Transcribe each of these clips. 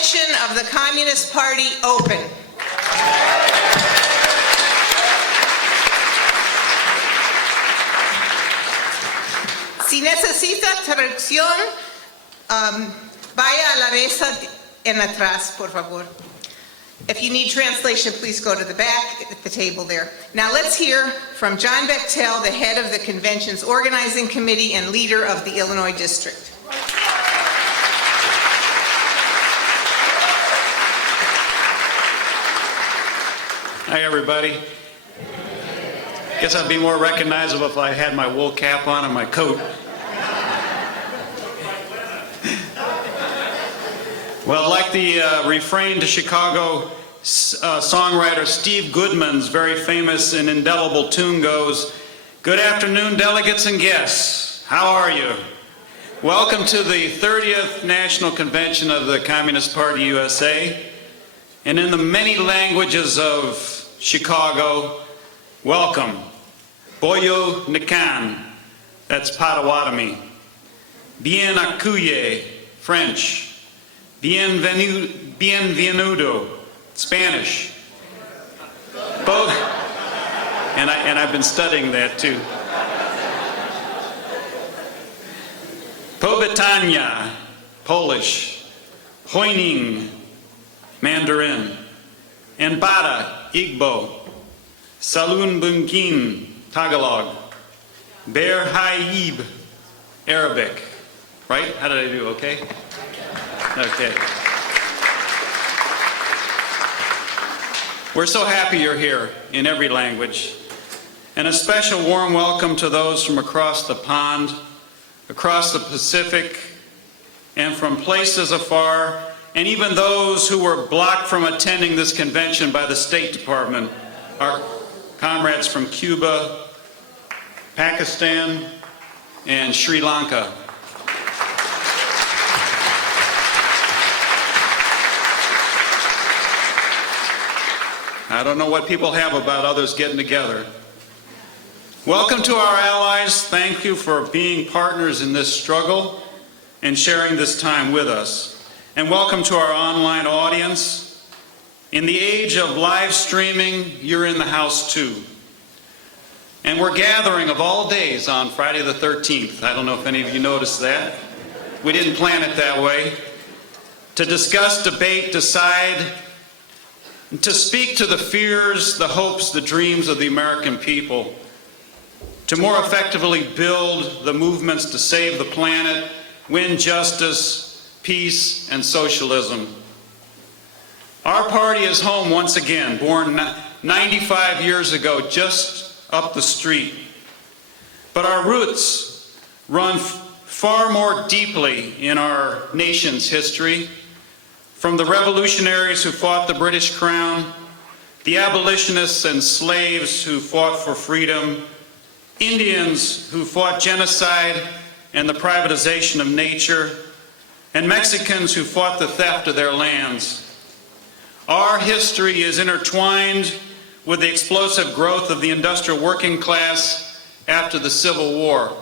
convention of the Communist Party open. Si necesita traducción, vaya a la mesa en atrás, por favor. If you need translation, please go to the back at the table there. Now let's hear from John Bechtel, the head of the convention's organizing committee and leader of the Illinois district. Hi, everybody. Guess I'd be more recognizable if I had my wool cap on and my coat. Well, like the refrain to Chicago songwriter Steve Goodman's very famous and indelible tune goes, "Good afternoon, delegates and guests. How are you? Welcome to the 30th National Convention of the Communist Party USA. And in the many languages of Chicago, welcome. Boyo Nikan, that's Potawatomi. Bien accueilli, French. Bienvenido, Spanish. Both, and I've been studying that too. Powitania, Polish. Hoining, Mandarin. And Bada, Igbo. Salun Bunkin, Tagalog. Ber Haib, Arabic. Right? How did I do? Okay? Okay. We're so happy you're here in every language. And a special warm welcome to those from across the pond, across the Pacific, and from places afar, and even those who were blocked from attending this convention by the State Department, our comrades from Cuba, Pakistan, and Sri Lanka. I don't know what people have about others getting together. Welcome to our allies. Thank you for being partners in this struggle and sharing this time with us. And welcome to our online audience. In the age of live streaming, you're in the house too. And we're gathering of all days on Friday the 13th. I don't know if any of you noticed that. We didn't plan it that way. To discuss, debate, decide, to speak to the fears, the hopes, the dreams of the American people, to more effectively build the movements to save the planet, win justice, peace, and socialism. Our party is home once again, born 95 years ago, just up the street. But our roots run far more deeply in our nation's history. From the revolutionaries who fought the British Crown, the abolitionists and slaves who fought for freedom, Indians who fought genocide and the privatization of nature, and Mexicans who fought the theft of their lands. Our history is intertwined with the explosive growth of the industrial working class after the Civil War.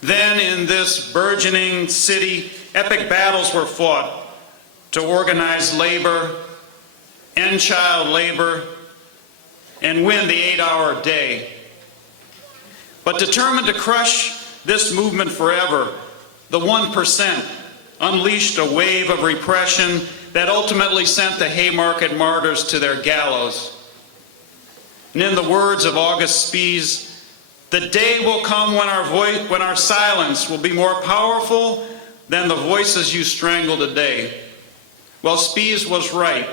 Then in this burgeoning city, epic battles were fought to organize labor, end child labor, and win the 8-hour day. But determined to crush this movement forever, the 1% unleashed a wave of repression that ultimately sent the Haymarket martyrs to their gallows. And in the words of August Spies, the day will come when our silence will be more powerful than the voices you strangle today. Well, Spies was right.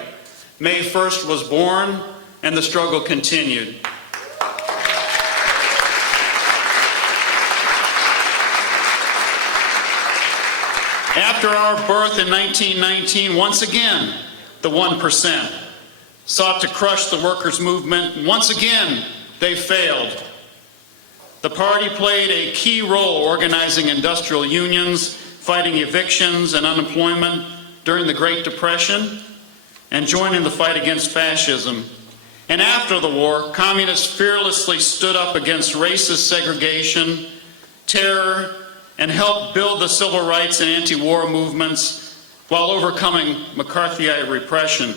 May 1st was born, and the struggle continued. After our birth in 1919, once again, the 1% sought to crush the workers' movement, and once again, they failed. The party played a key role organizing industrial unions, fighting evictions and unemployment during the Great Depression, and joining the fight against fascism. And after the war, communists fearlessly stood up against racist segregation, terror, and helped build the civil rights and anti-war movements while overcoming McCarthyite repression.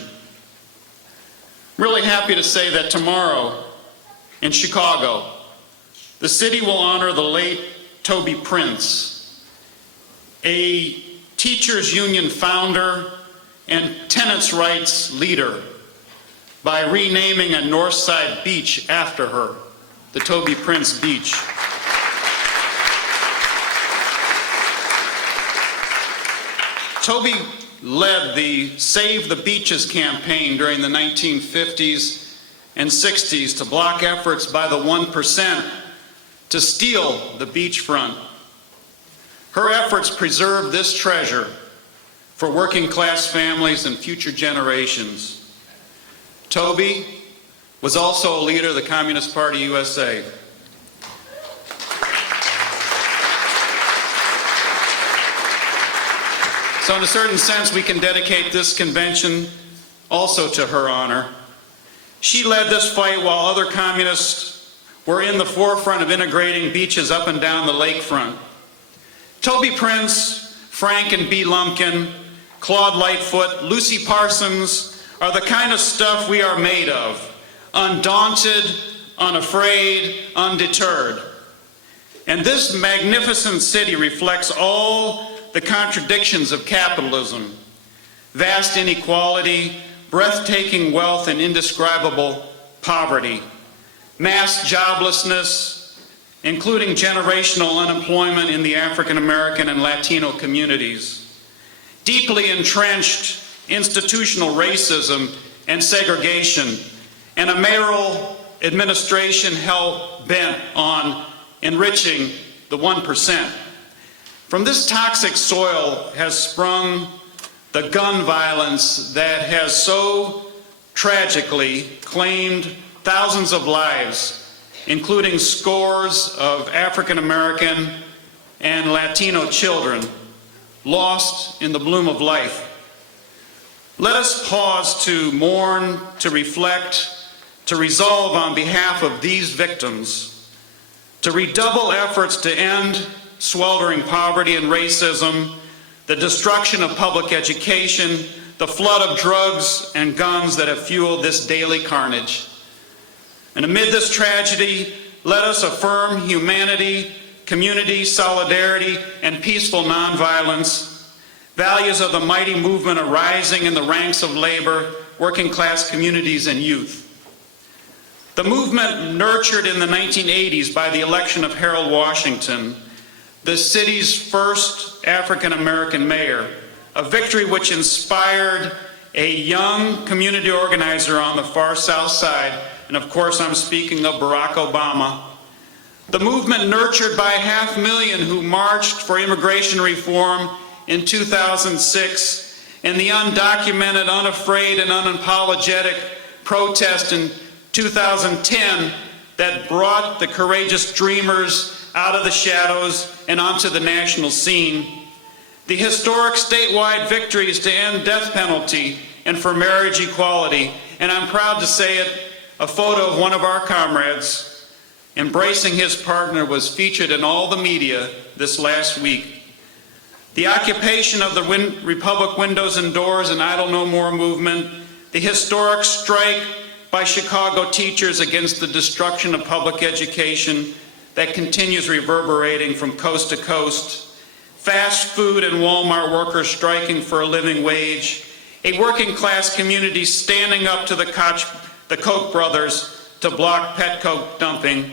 Really happy to say that tomorrow in Chicago, the city will honor the late Toby Prince, a teachers union founder and tenants' rights leader, by renaming a Northside beach after her, the Toby Prince Beach. Toby led the Save the Beaches campaign during the 1950s and 60s to block efforts by the 1% to steal the beachfront. Her efforts preserved this treasure for working class families and future generations. Toby was also a leader of the Communist Party USA. So in a certain sense, we can dedicate this convention also to her honor. She led this fight while other communists were in the forefront of integrating beaches up and down the lakefront. Toby Prince, Frank and B. Lumpkin, Claude Lightfoot, Lucy Parsons are the kind of stuff we are made of, undaunted, unafraid, undeterred. And this magnificent city reflects all the contradictions of capitalism: vast inequality, breathtaking wealth, and indescribable poverty, mass joblessness, including generational unemployment in the African American and Latino communities, deeply entrenched institutional racism and segregation, and a mayoral administration hell-bent on enriching the 1%. From this toxic soil has sprung the gun violence that has so tragically claimed thousands of lives, including scores of African American and Latino children lost in the bloom of life. Let us pause to mourn, to reflect, to resolve on behalf of these victims, to redouble efforts to end sweltering poverty and racism, the destruction of public education, the flood of drugs and guns that have fueled this daily carnage. And amid this tragedy, let us affirm humanity, community, solidarity, and peaceful nonviolence, values of the mighty movement arising in the ranks of labor, working class communities, and youth. The movement nurtured in the 1980s by the election of Harold Washington, the city's first African-American mayor, a victory which inspired a young community organizer on the far south side, and of course I'm speaking of Barack Obama. The movement nurtured by 500,000 who marched for immigration reform in 2006, and the undocumented, unafraid, and unapologetic protest in 2010 that brought the courageous dreamers out of the shadows and onto the national scene. The historic statewide victories to end death penalty and for marriage equality, and I'm proud to say it, a photo of one of our comrades embracing his partner was featured in all the media this last week. The occupation of the Republic Windows and Doors and Idle No More movement, the historic strike by Chicago teachers against the destruction of public education that continues reverberating from coast to coast, fast food and Walmart workers striking for a living wage, a working class community standing up to the Koch brothers to block pet coke dumping.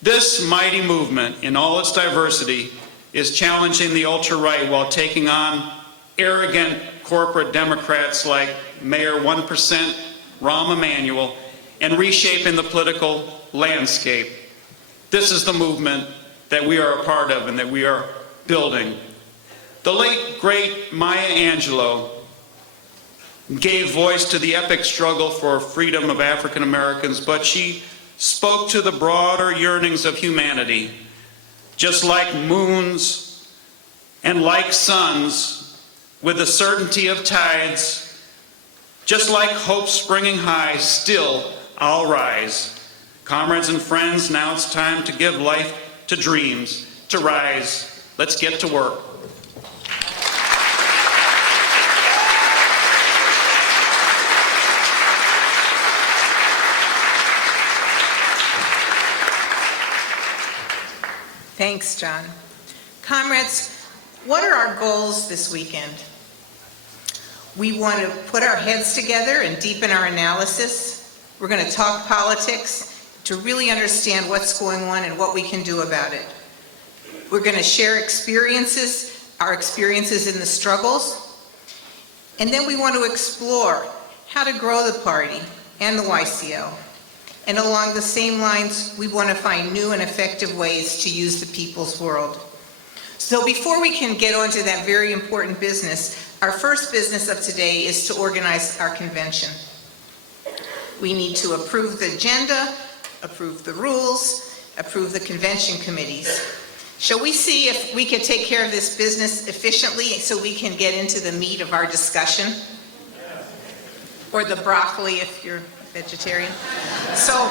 This mighty movement, in all its diversity, is challenging the ultra-right while taking on arrogant corporate Democrats like Mayor 1% Rahm Emanuel and reshaping the political landscape. This is the movement that we are a part of and that we are building. The late, great Maya Angelou gave voice to the epic struggle for freedom of African Americans, but she spoke to the broader yearnings of humanity. Just like moons and like suns, with the certainty of tides, just like hope springing high, still I'll rise. Comrades and friends, now it's time to give life to dreams, to rise. Let's get to work. Thanks, John. Comrades, what are our goals this weekend? We want to put our heads together and deepen our analysis. We're going to talk politics to really understand what's going on and what we can do about it. We're going to share experiences, our experiences in the struggles. And then we want to explore how to grow the party and the YCO. And along the same lines, we want to find new and effective ways to use the people's world. So before we can get on to that very important business, our first business of today is to organize our convention. We need to approve the agenda, approve the rules, approve the convention committees. Shall we see if we can take care of this business efficiently so we can get into the meat of our discussion? Or the broccoli if you're vegetarian. So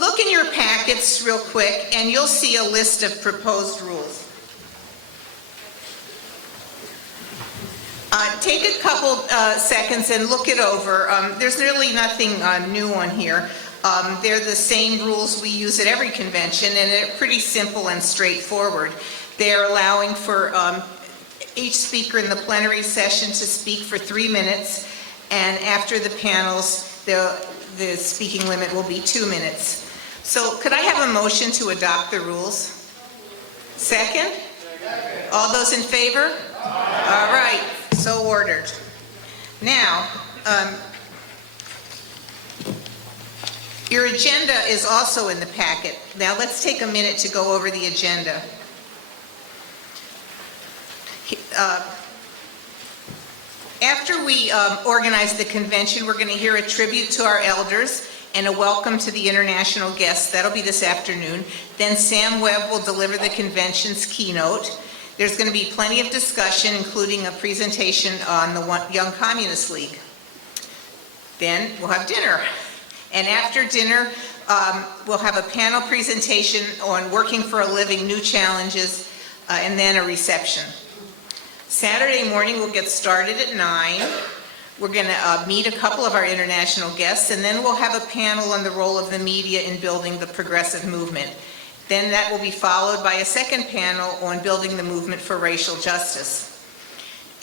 look in your packets real quick and you'll see a list of proposed rules. Take a couple seconds and look it over. There's really nothing new on here. They're the same rules we use at every convention, and they're pretty simple and straightforward. They're allowing for each speaker in the plenary session to speak for 3 minutes, and after the panels, the speaking limit will be 2 minutes. So could I have a motion to adopt the rules? Second? All those in favor? All right, so ordered. Now, your agenda is also in the packet. Now let's take a minute to go over the agenda. After we organize the convention, we're going to hear a tribute to our elders and a welcome to the international guests. That'll be this afternoon. Then Sam Webb will deliver the convention's keynote. There's going to be plenty of discussion, including a presentation on the Young Communist League. Then we'll have dinner. And after dinner, we'll have a panel presentation on working for a living, new challenges, and then a reception. Saturday morning, we'll get started at 9. We're going to meet a couple of our international guests, and then we'll have a panel on the role of the media in building the progressive movement. Then that will be followed by a second panel on building the movement for racial justice.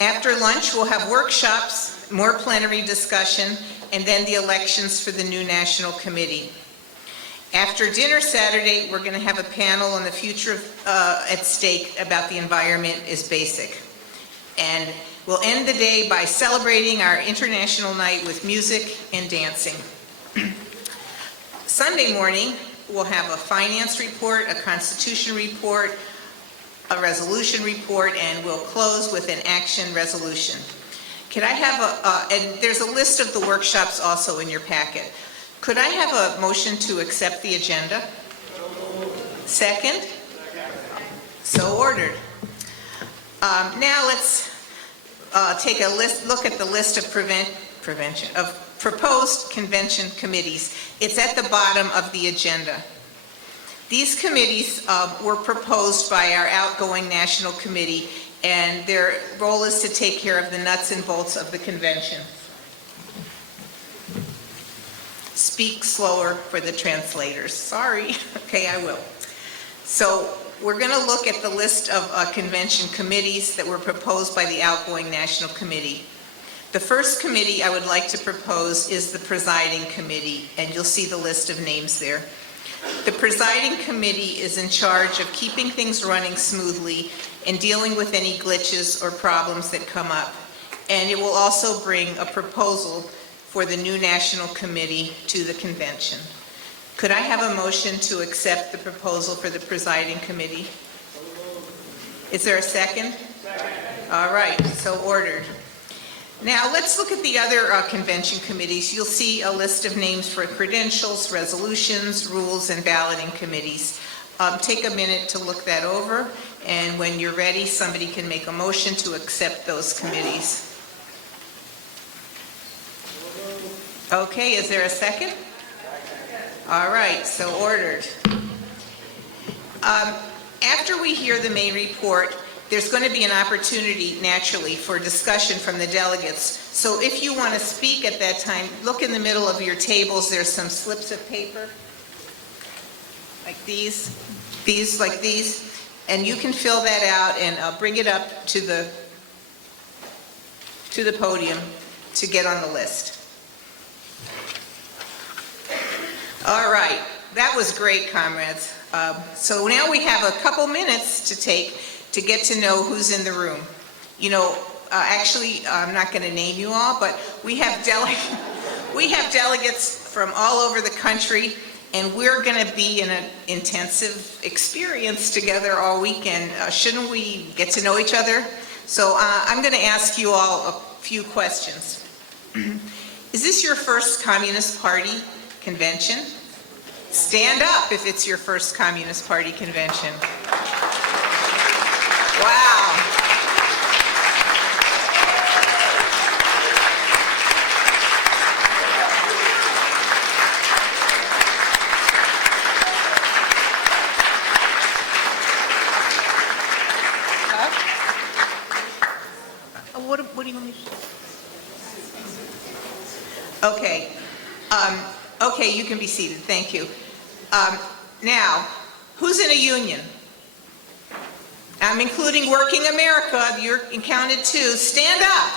After lunch, we'll have workshops, more plenary discussion, and then the elections for the new national committee. After dinner Saturday, we're going to have a panel on the future at stake about the environment is basic. And we'll end the day by celebrating our international night with music and dancing. Sunday morning, we'll have a finance report, a constitution report, a resolution report, and we'll close with an action resolution. Could I have and there's a list of the workshops also in your packet. Could I have a motion to accept the agenda? Second? So ordered. Now let's take a look at the list of proposed convention committees. It's at the bottom of the agenda. These committees were proposed by our outgoing national committee, and their role is to take care of the nuts and bolts of the convention. Speak slower for the translators. Sorry. Okay, I will. So we're going to look at the list of convention committees that were proposed by the outgoing national committee. The first committee I would like to propose is the presiding committee, and you'll see the list of names there. The presiding committee is in charge of keeping things running smoothly and dealing with any glitches or problems that come up. And it will also bring a proposal for the new national committee to the convention. Could I have a motion to accept the proposal for the presiding committee? Is there a second? Second. All right, so ordered. Now let's look at the other convention committees. You'll see a list of names for credentials, resolutions, rules, and balloting committees. Take a minute to look that over, and when you're ready, somebody can make a motion to accept those committees. Okay, is there a second? All right, so ordered. After we hear the main report, there's going to be an opportunity, naturally, for discussion from the delegates. So if you want to speak at that time, look in the middle of your tables. There's some slips of paper. Like these like these, and you can fill that out and bring it up to the podium to get on the list. All right, that was great, comrades. So now we have a couple minutes to take to get to know who's in the room. You know, actually, I'm not going to name you all, but we have delegates from all over the country, and we're going to be in an intensive experience together all weekend. Shouldn't we get to know each other? So I'm going to ask you all a few questions. Is this your first Communist Party convention? Stand up if it's your first Communist Party convention. Wow. What do you want me to do? Okay. Okay, you can be seated. Thank you. Now, who's in a union? I'm including Working America. You're counted too. Stand up.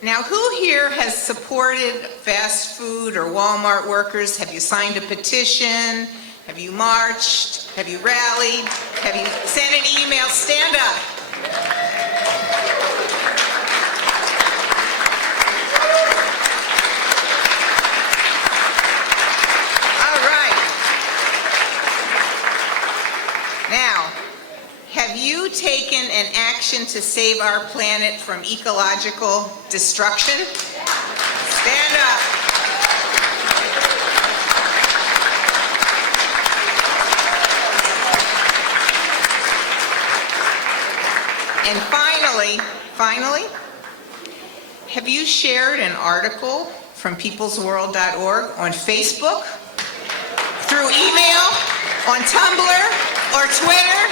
Now, who here has supported fast food or Walmart workers? Have you signed a petition? Have you marched? Have you rallied? Have you sent an email? Stand up. All right. Now, have you taken an action to save our planet from ecological destruction? Stand up. And finally, have you shared an article from peoplesworld.org on Facebook, through email, on Tumblr, or Twitter?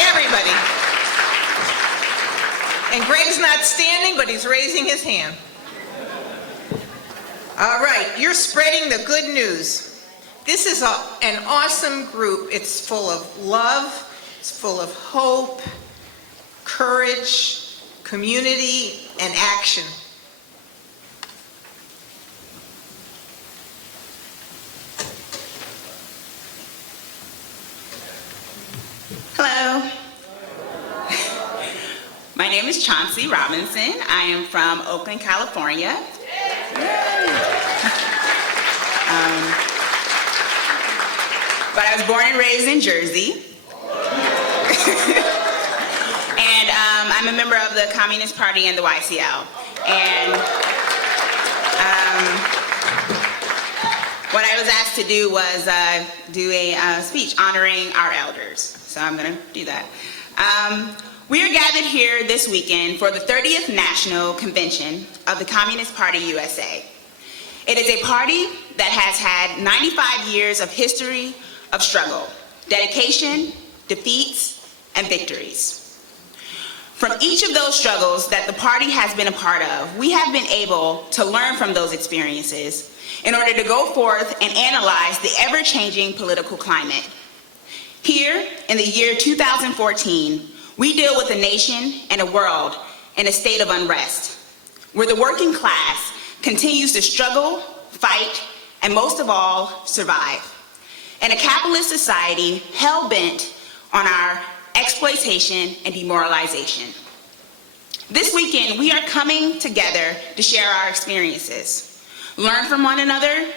Everybody. And Greg's not standing, but he's raising his hand. All right, you're spreading the good news. This is an awesome group. It's full of love, it's full of hope, courage, community, and action. Hello. My name is Chauncey Robinson. I am from Oakland, California. But I was born and raised in Jersey. And I'm a member of the Communist Party and the YCL. And what I was asked to do was do a speech honoring our elders. So I'm going to do that. We are gathered here this weekend for the 30th National Convention of the Communist Party USA. It is a party that has had 95 years of history of struggle, dedication, defeats, and victories. From each of those struggles that the party has been a part of, we have been able to learn from those experiences in order to go forth and analyze the ever-changing political climate. Here, in the year 2014, we deal with a nation and a world in a state of unrest, where the working class continues to struggle, fight, and most of all, survive. In a capitalist society hell-bent on our exploitation and demoralization. This weekend, we are coming together to share our experiences, learn from one another,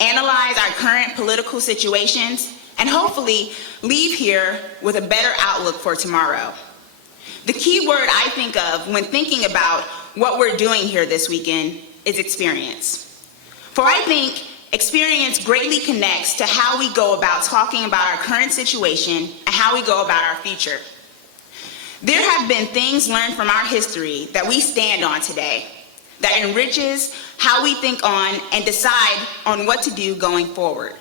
analyze our current political situations, and hopefully leave here with a better outlook for tomorrow. The key word I think of when thinking about what we're doing here this weekend is experience. For I think experience greatly connects to how we go about talking about our current situation and how we go about our future. There have been things learned from our history that we stand on today. that enriches how we think on and decide on what to do going forward.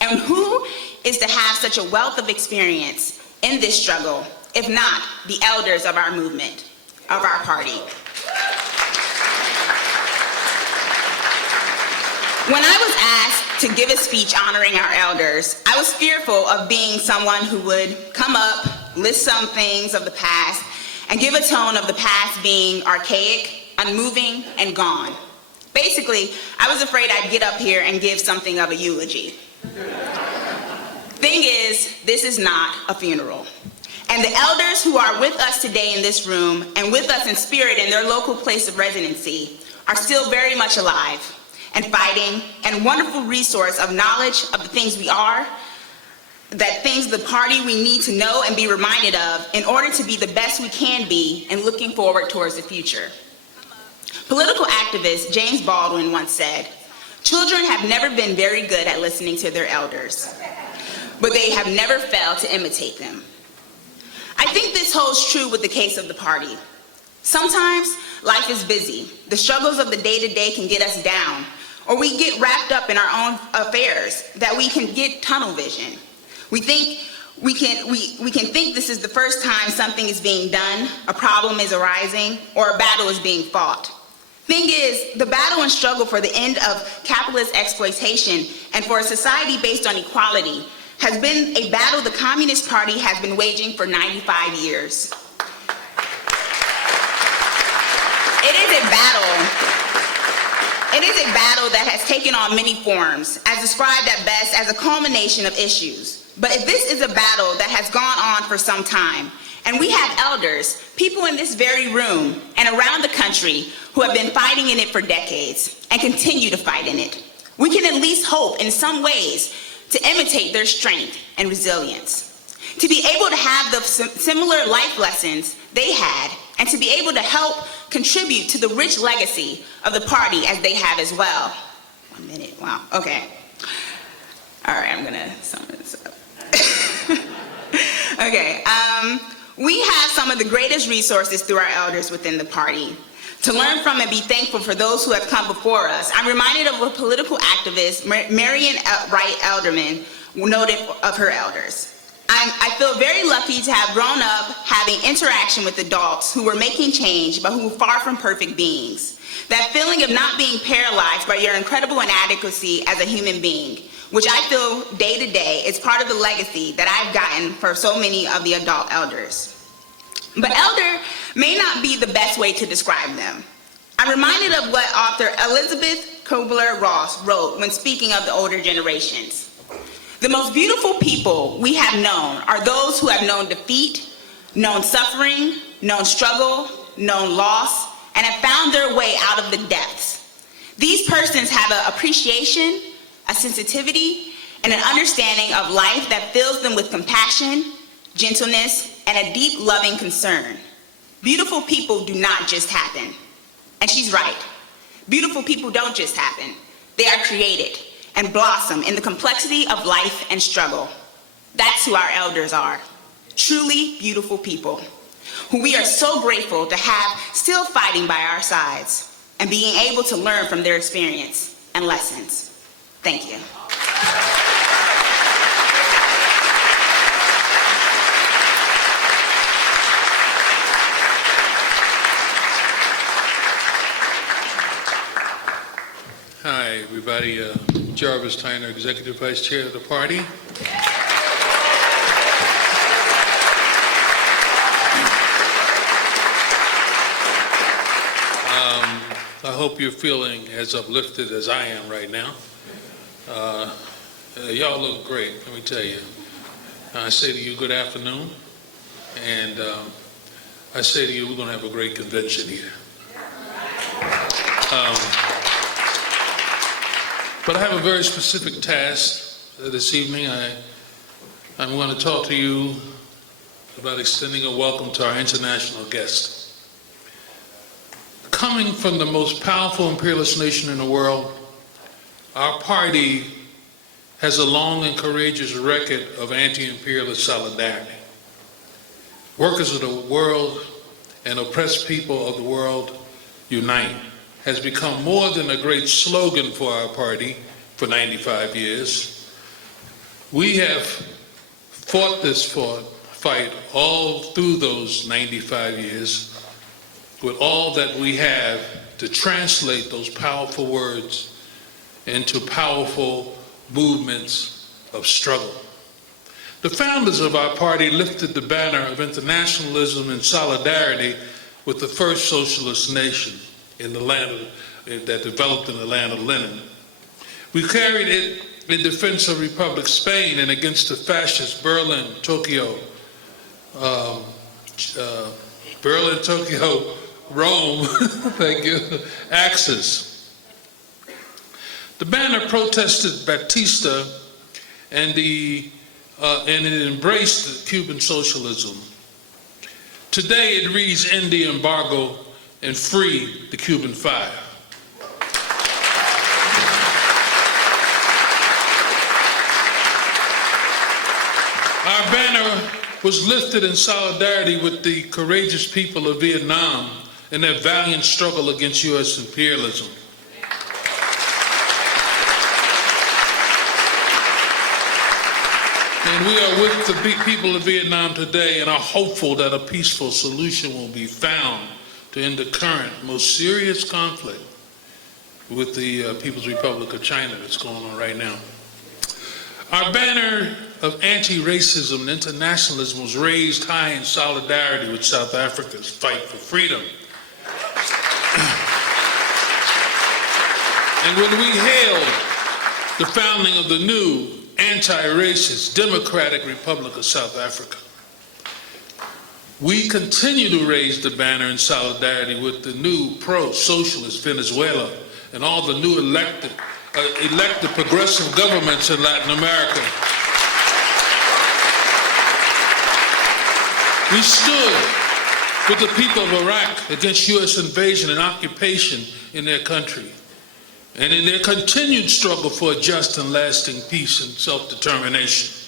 And who is to have such a wealth of experience in this struggle, if not the elders of our movement, of our party? When I was asked to give a speech honoring our elders, I was fearful of being someone who would come up, list some things of the past, and give a tone of the past being archaic, unmoving, and gone. Basically, I was afraid I'd get up here and give something of a eulogy. Thing is, this is not a funeral. And the elders who are with us today in this room and with us in spirit in their local place of residency are still very much alive and fighting, and wonderful resource of knowledge of the things we are, that things the party we need to know and be reminded of in order to be the best we can be and looking forward towards the future. Political activist James Baldwin once said, "Children have never been very good at listening to their elders, but they have never failed to imitate them." I think this holds true with the case of the party. Sometimes life is busy. The struggles of the day-to-day can get us down, or we get wrapped up in our own affairs that we can get tunnel vision. We can think this is the first time something is being done, a problem is arising, or a battle is being fought. Thing is, the battle and struggle for the end of capitalist exploitation and for a society based on equality has been a battle the Communist Party has been waging for 95 years. It is a battle that has taken on many forms, as described at best as a culmination of issues. But if this is a battle that has gone on for some time, and we have elders, people in this very room and around the country who have been fighting in it for decades and continue to fight in it, we can at least hope in some ways to imitate their strength and resilience, to be able to have the similar life lessons they had, and to be able to help contribute to the rich legacy of the party as they have as well. 1 minute, wow, okay. All right, I'm gonna sum this up. Okay, we have some of the greatest resources through our elders within the party. To learn from and be thankful for those who have come before us, I'm reminded of a political activist, Marion Wright Elderman, noted of her elders. I feel very lucky to have grown up having interaction with adults who were making change, but who were far from perfect beings. That feeling of not being paralyzed by your incredible inadequacy as a human being, which I feel day to day is part of the legacy that I've gotten for so many of the adult elders. But elder may not be the best way to describe them. I'm reminded of what author Elizabeth Kubler-Ross wrote when speaking of the older generations. The most beautiful people we have known are those who have known defeat, known suffering, known struggle, known loss, and have found their way out of the depths. These persons have an appreciation, a sensitivity, and an understanding of life that fills them with compassion, gentleness, and a deep loving concern. Beautiful people do not just happen. And she's right. Beautiful people don't just happen. They are created and blossom in the complexity of life and struggle. That's who our elders are. Truly beautiful people, who we are so grateful to have still fighting by our sides and being able to learn from their experience and lessons. Thank you. Hi, everybody. Jarvis Tyner, Executive Vice Chair of the party. I hope you're feeling as uplifted as I am right now. Y'all look great, let me tell you. I say to you, good afternoon. And I say to you, we're going to have a great convention here. But I have a very specific task this evening. I'm going to talk to you about extending a welcome to our international guest. Coming from the most powerful imperialist nation in the world, our party has a long and courageous record of anti-imperialist solidarity. Workers of the world and oppressed people of the world Unite, has become more than a great slogan for our party for 95 years. We have fought this fight all through those 95 years with all that we have to translate those powerful words into powerful movements of struggle. The founders of our party lifted the banner of internationalism and solidarity with the first socialist nation in the land that developed in the land of linen. We carried it in defense of Republic Spain and against the fascist Berlin, Tokyo, Rome, thank you, axis. The banner protested Batista and it embraced Cuban socialism. Today it reads end the embargo and free the Cuban fire. Our banner was lifted in solidarity with the courageous people of Vietnam in their valiant struggle against U.S. imperialism. And we are with the people of Vietnam today and are hopeful that a peaceful solution will be found to end the current most serious conflict with the People's Republic of China that's going on right now. Our banner of anti-racism and internationalism was raised high in solidarity with South Africa's fight for freedom. And when we hailed the founding of the new anti-racist Democratic Republic of South Africa, we continue to raise the banner in solidarity with the new pro-socialist Venezuela and all the new elected progressive governments in Latin America. We stood with the people of Iraq against U.S. invasion and occupation in their country, and in their continued struggle for a just and lasting peace and self-determination.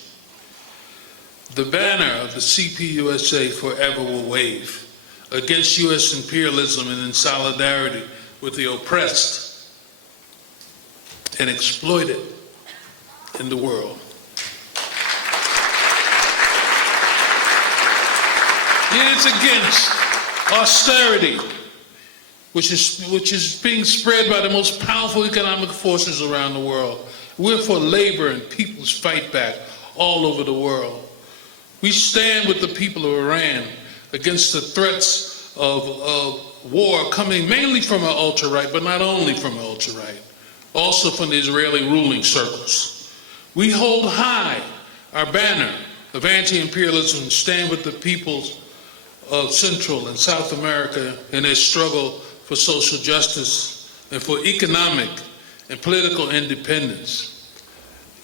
The banner of the CPUSA forever will wave against U.S. imperialism and in solidarity with the oppressed and exploited in the world. It is against austerity, which is being spread by the most powerful economic forces around the world. We're for labor and people's fight back all over the world. We stand with the people of Iran against the threats of war coming mainly from our ultra-right, but not only from our ultra-right, also from the Israeli ruling circles. We hold high our banner of anti-imperialism and stand with the peoples of Central and South America in their struggle for social justice and for economic and political independence.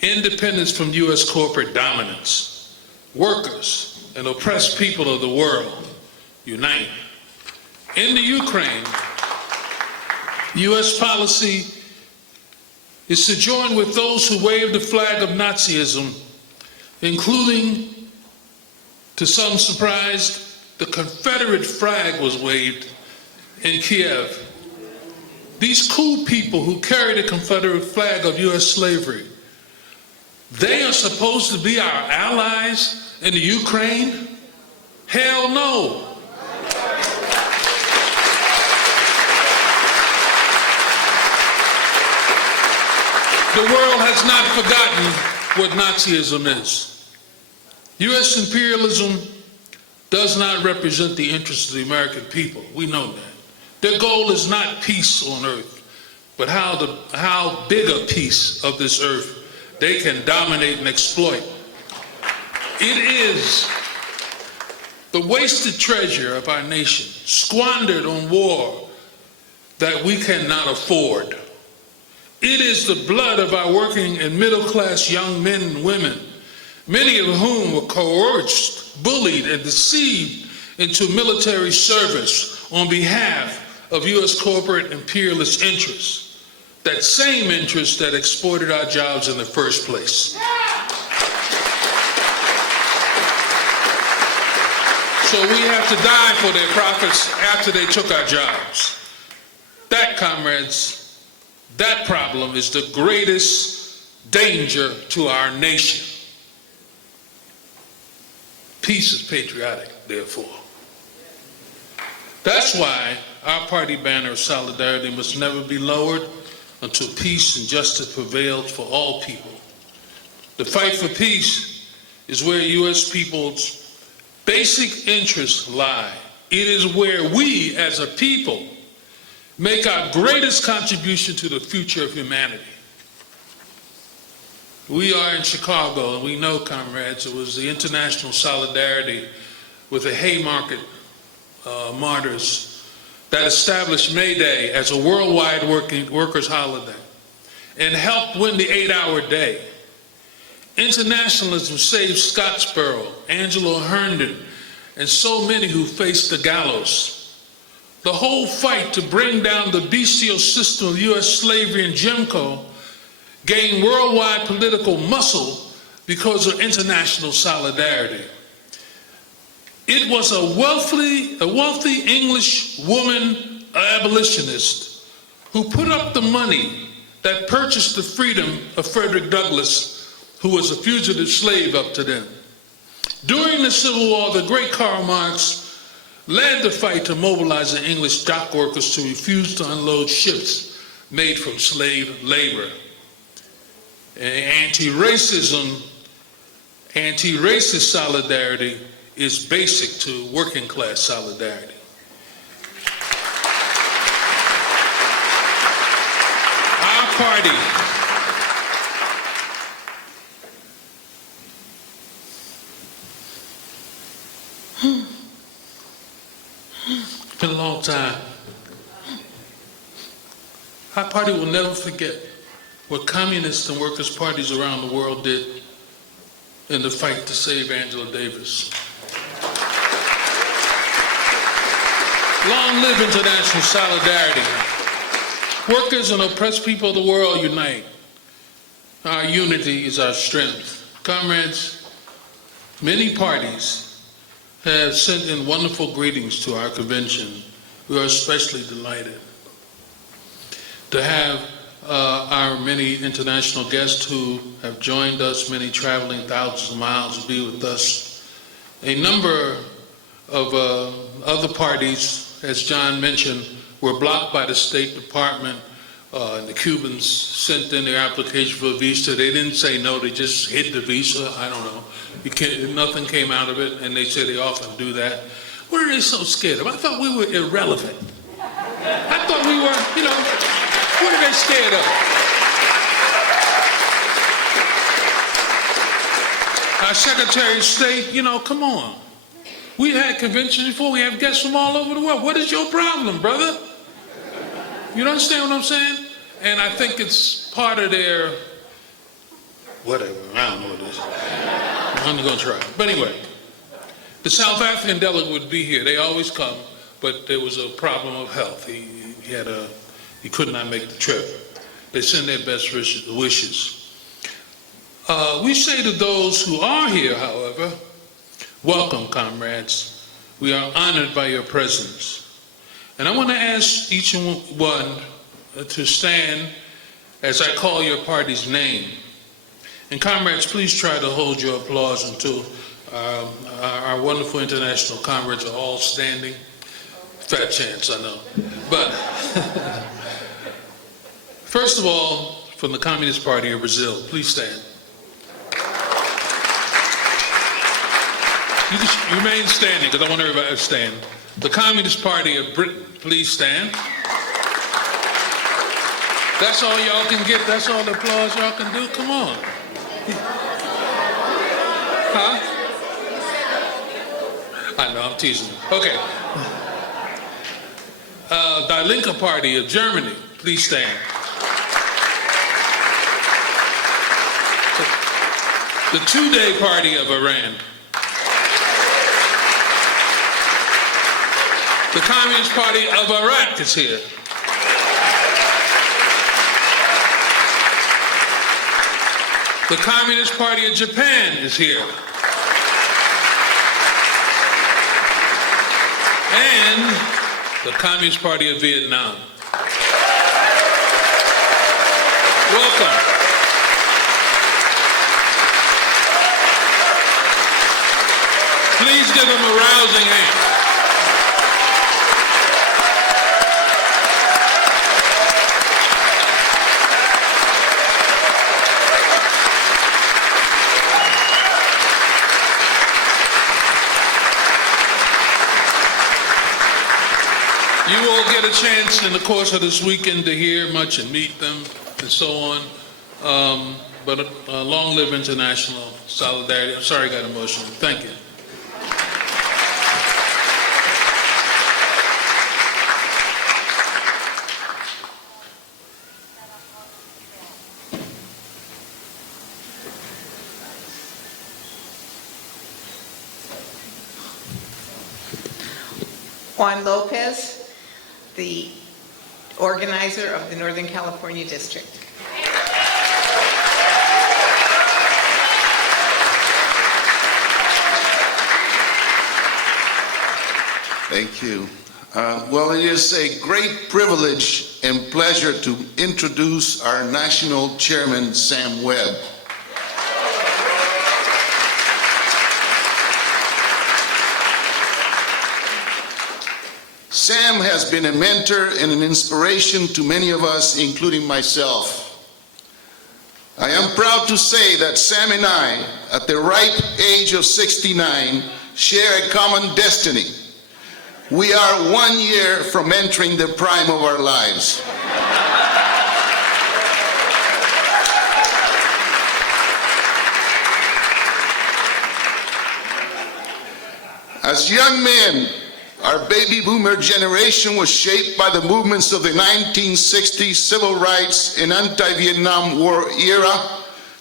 Independence from U.S. corporate dominance. Workers and oppressed people of the world, unite. In the Ukraine, U.S. policy is to join with those who wave the flag of Nazism, including, to some surprise, the Confederate flag was waved in Kiev. These cool people who carry the Confederate flag of U.S. slavery, they are supposed to be our allies in the Ukraine? Hell no. The world has not forgotten what Nazism is. U.S. imperialism does not represent the interests of the American people. We know that. Their goal is not peace on earth, but how big a piece of this earth they can dominate and exploit. It is the wasted treasure of our nation, squandered on war that we cannot afford. It is the blood of our working and middle-class young men and women, many of whom were coerced, bullied, and deceived into military service on behalf of U.S. corporate imperialist interests, that same interest that exploited our jobs in the first place. So we have to die for their profits after they took our jobs. That, comrades, that problem is the greatest danger to our nation. Peace is patriotic, therefore. That's why our party banner of solidarity must never be lowered until peace and justice prevails for all people. The fight for peace is where U.S. people's basic interests lie. It is where we, as a people, make our greatest contribution to the future of humanity. We are in Chicago, and we know, comrades, it was the international solidarity with the Haymarket martyrs that established May Day as a worldwide workers' holiday and helped win the 8-hour day. Internationalism saved Scottsboro, Angelo Herndon, and so many who faced the gallows. The whole fight to bring down the bestial system of U.S. slavery and Jim Crow gained worldwide political muscle because of international solidarity. It was a wealthy English woman abolitionist who put up the money that purchased the freedom of Frederick Douglass, who was a fugitive slave up to then. During the Civil War, the great Karl Marx led the fight to mobilize the English dock workers to refuse to unload ships made from slave labor. Anti-racist solidarity is basic to working class solidarity. Our party it's been a long time. Our party will never forget what communists and workers' parties around the world did in the fight to save Angela Davis. Long live international solidarity. Workers and oppressed people of the world unite. Our unity is our strength. Comrades, many parties have sent in wonderful greetings to our convention. We are especially delighted to have our many international guests who have joined us, many traveling thousands of miles to be with us. A number of other parties, as John mentioned, were blocked by the State Department. And the Cubans sent in their application for a visa. They didn't say no, they just hid the visa. I don't know. Nothing came out of it, and they say they often do that. What are they so scared of? I thought we were irrelevant. I thought we were, what are they scared of? Our Secretary of State, come on. We've had conventions before. We have guests from all over the world. What is your problem, brother? You understand what I'm saying? And I think it's part of their, whatever, I don't know what it is. I'm going to try. But anyway, the South African delegate would be here. They always come, but there was a problem of health. He could not make the trip. They send their best wishes. We say to those who are here, however, welcome, comrades. We are honored by your presence. And I want to ask each one to stand as I call your party's name. And comrades, please try to hold your applause until our wonderful international comrades are all standing. Fat chance, I know. But first of all, from the Communist Party of Brazil, please stand. You just remain standing, because I want everybody to stand. The Communist Party of Britain, please stand. That's all y'all can get? That's all the applause y'all can do? Come on. Huh? I know, I'm teasing you. Okay. Die Linke Party of Germany, please stand. The Two-Day Party of Iran. The Communist Party of Iraq is here. The Communist Party of Japan is here. And the Communist Party of Vietnam. Welcome. Please give him a rousing hand. You will get a chance in the course of this weekend to hear much and meet them and so on. But long live international solidarity. I'm sorry I got emotional. Thank you. Juan Lopez, the organizer of the Northern California District. Thank you. Well, it is a great privilege and pleasure to introduce our national chairman, Sam Webb. Sam has been a mentor and an inspiration to many of us, including myself. I am proud to say that Sam and I, at the ripe age of 69, share a common destiny. We are 1 year from entering the prime of our lives. As young men, our baby boomer generation was shaped by the movements of the 1960s civil rights and anti-Vietnam War era,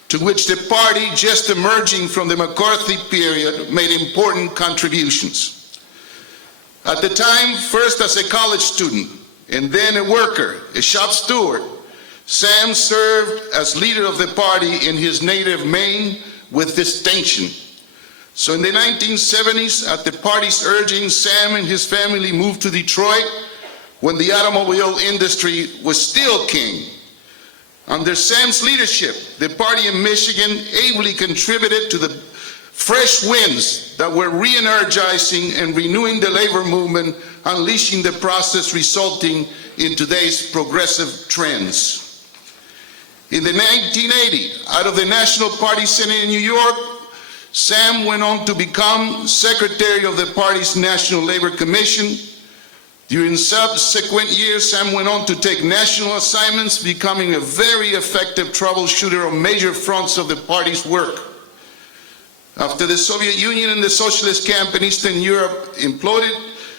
to which the party just emerging from the McCarthy period made important contributions. At the time, first as a college student, and then a worker, a shop steward, Sam served as leader of the party in his native Maine with distinction. So in the 1970s, at the party's urging, Sam and his family moved to Detroit when the automobile industry was still king. Under Sam's leadership, the party in Michigan ably contributed to the fresh winds that were re-energizing and renewing the labor movement, unleashing the process resulting in today's progressive trends. In the 1980, out of the National Party Senate in New York, Sam went on to become secretary of the party's National Labor Commission. During subsequent years, Sam went on to take national assignments, becoming a very effective troubleshooter on major fronts of the party's work. After the Soviet Union and the socialist camp in Eastern Europe imploded,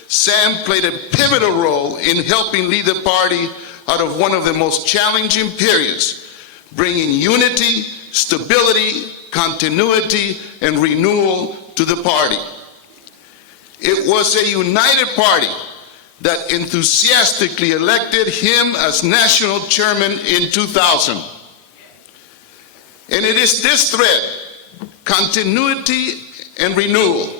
Sam played a pivotal role in helping lead the party out of one of the most challenging periods, bringing unity, stability, continuity, and renewal to the party. It was a united party that enthusiastically elected him as national chairman in 2000. And it is this thread, continuity and renewal,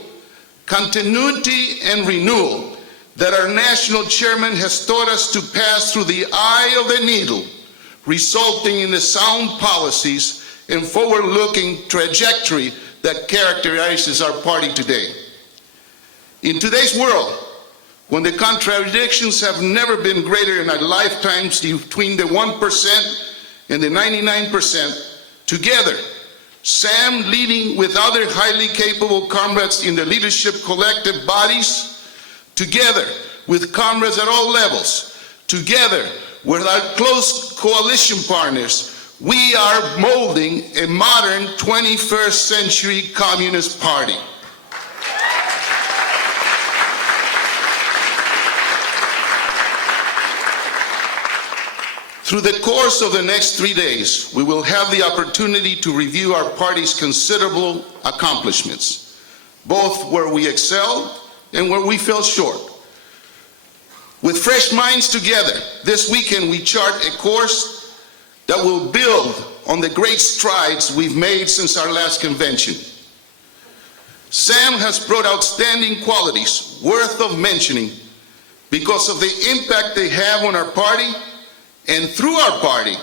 that our national chairman has taught us to pass through the eye of the needle, resulting in the sound policies and forward-looking trajectory that characterizes our party today. In today's world, when the contradictions have never been greater in our lifetimes between the 1% and the 99%, together, Sam leading with other highly capable comrades in the leadership collective bodies, together with comrades at all levels, together with our close coalition partners, we are molding a modern 21st century communist party. Through the course of the next 3 days, we will have the opportunity to review our party's considerable accomplishments, both where we excelled and where we fell short. With fresh minds together, this weekend we chart a course that will build on the great strides we've made since our last convention. Sam has brought outstanding qualities worth of mentioning because of the impact they have on our party and through our party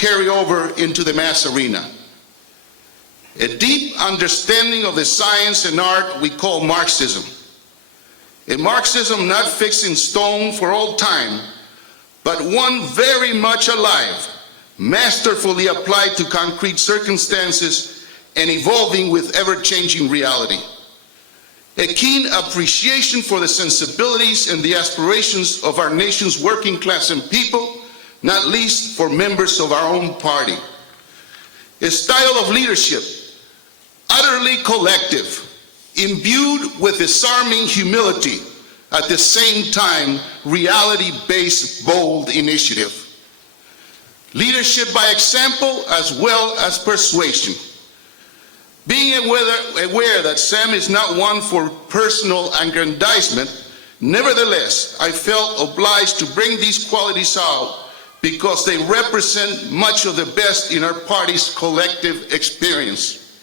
carry over into the mass arena. A deep understanding of the science and art we call Marxism. A Marxism not fixed in stone for all time, but one very much alive, masterfully applied to concrete circumstances and evolving with ever-changing reality. A keen appreciation for the sensibilities and the aspirations of our nation's working class and people, not least for members of our own party. A style of leadership, utterly collective, imbued with disarming humility, at the same time, reality-based, bold initiative. Leadership by example as well as persuasion. Being aware that Sam is not one for personal aggrandizement, nevertheless, I felt obliged to bring these qualities out because they represent much of the best in our party's collective experience.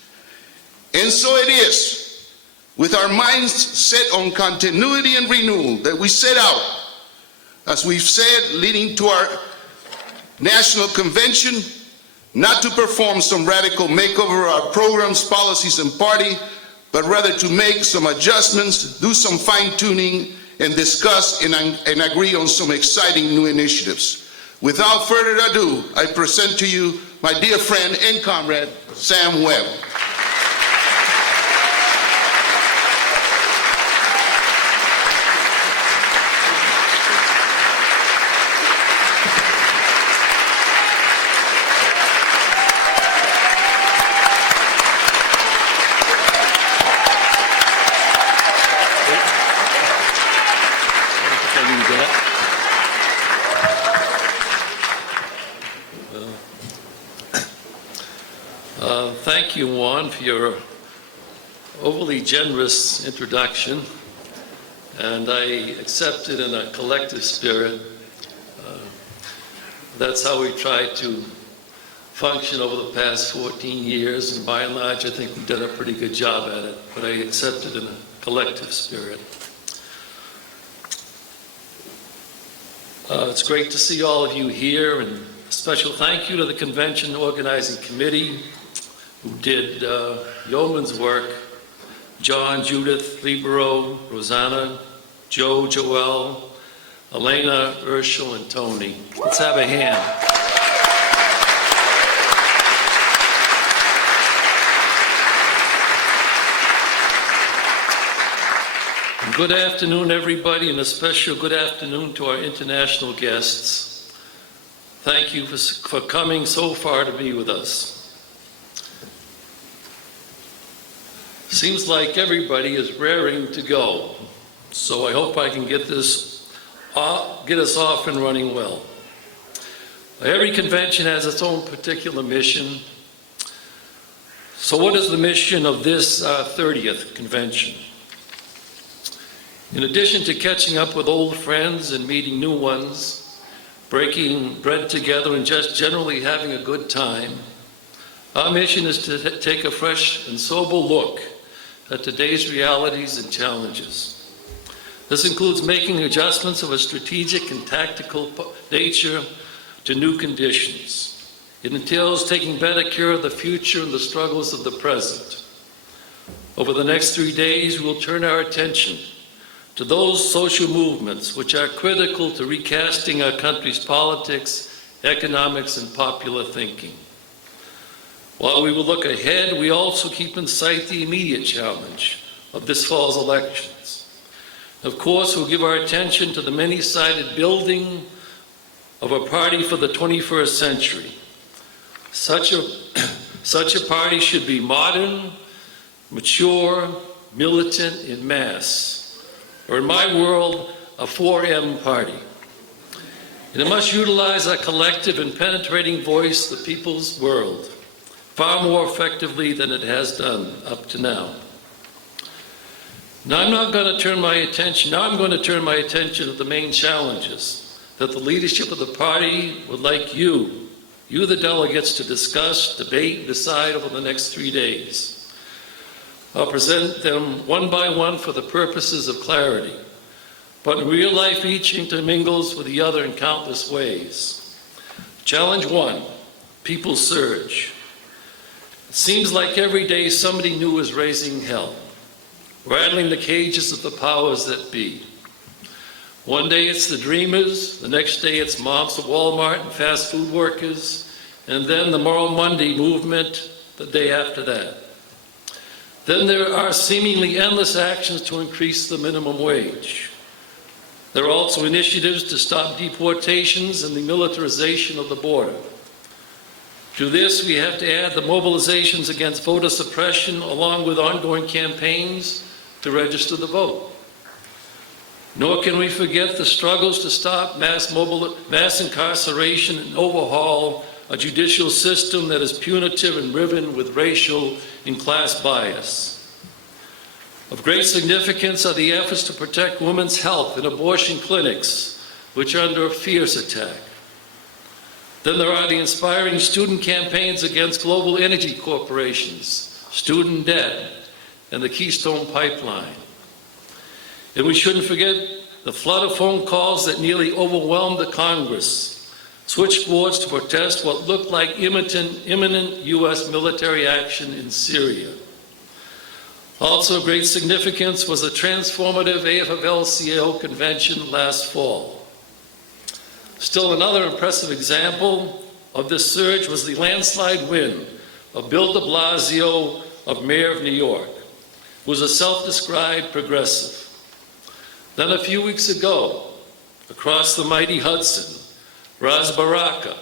And so it is, with our minds set on continuity and renewal, that we set out, as we've said, leading to our national convention, not to perform some radical makeover of our programs, policies, and party, but rather to make some adjustments, do some fine-tuning, and discuss and agree on some exciting new initiatives. Without further ado, I present to you my dear friend and comrade, Sam Webb. Thank you, Juan, for your overly generous introduction, and I accept it in a collective spirit. That's how we tried to function over the past 14 years, and by and large, I think we've done a pretty good job at it, but I accept it in a collective spirit. It's great to see all of you here, and a special thank you to the convention organizing committee who did yeoman's work: John, Judith, Libero, Rosanna, Joe, Joelle, Elena, Urshel, and Tony. Let's have a hand. And good afternoon, everybody, and a special good afternoon to our international guests. Thank you for coming so far to be with us. Seems like everybody is raring to go, so I hope I can get us off and running well. Every convention has its own particular mission. So what is the mission of this 30th convention? In addition to catching up with old friends and meeting new ones, breaking bread together and just generally having a good time, our mission is to take a fresh and sober look at today's realities and challenges. This includes making adjustments of a strategic and tactical nature to new conditions. It entails taking better care of the future and the struggles of the present. Over the next 3 days, we will turn our attention to those social movements which are critical to recasting our country's politics, economics, and popular thinking. While we will look ahead, we also keep in sight the immediate challenge of this fall's elections. Of course, we'll give our attention to the many-sided building of a party for the 21st century. Such a party should be modern, mature, militant, and mass, or in my world, a 4M party. And it must utilize our collective and penetrating voice, the people's world, far more effectively than it has done up to now. Now I'm going to turn my attention to the main challenges that the leadership of the party would like you the delegates, to discuss, debate, and decide over the next 3 days. I'll present them one by one for the purposes of clarity, but in real life each intermingles with the other in countless ways. Challenge 1. people surge. It seems like every day somebody new is raising hell, rattling the cages of the powers that be. One day it's the dreamers, the next day it's moms at Walmart and fast food workers, and then the Moral Monday movement the day after that. Then there are seemingly endless actions to increase the minimum wage. There are also initiatives to stop deportations and the militarization of the border. To this, we have to add the mobilizations against voter suppression, along with ongoing campaigns to register the vote. Nor can we forget the struggles to stop mass incarceration and overhaul a judicial system that is punitive and riven with racial and class bias. Of great significance are the efforts to protect women's health in abortion clinics, which are under a fierce attack. Then there are the inspiring student campaigns against global energy corporations, student debt, and the Keystone Pipeline. And we shouldn't forget the flood of phone calls that nearly overwhelmed the Congress, switchboards to protest what looked like imminent U.S. military action in Syria. Also of great significance was the transformative AFL-CIO convention last fall. Still another impressive example of this surge was the landslide win of Bill de Blasio of Mayor of New York, who was a self-described progressive. Then a few weeks ago, across the mighty Hudson, Ras Baraka,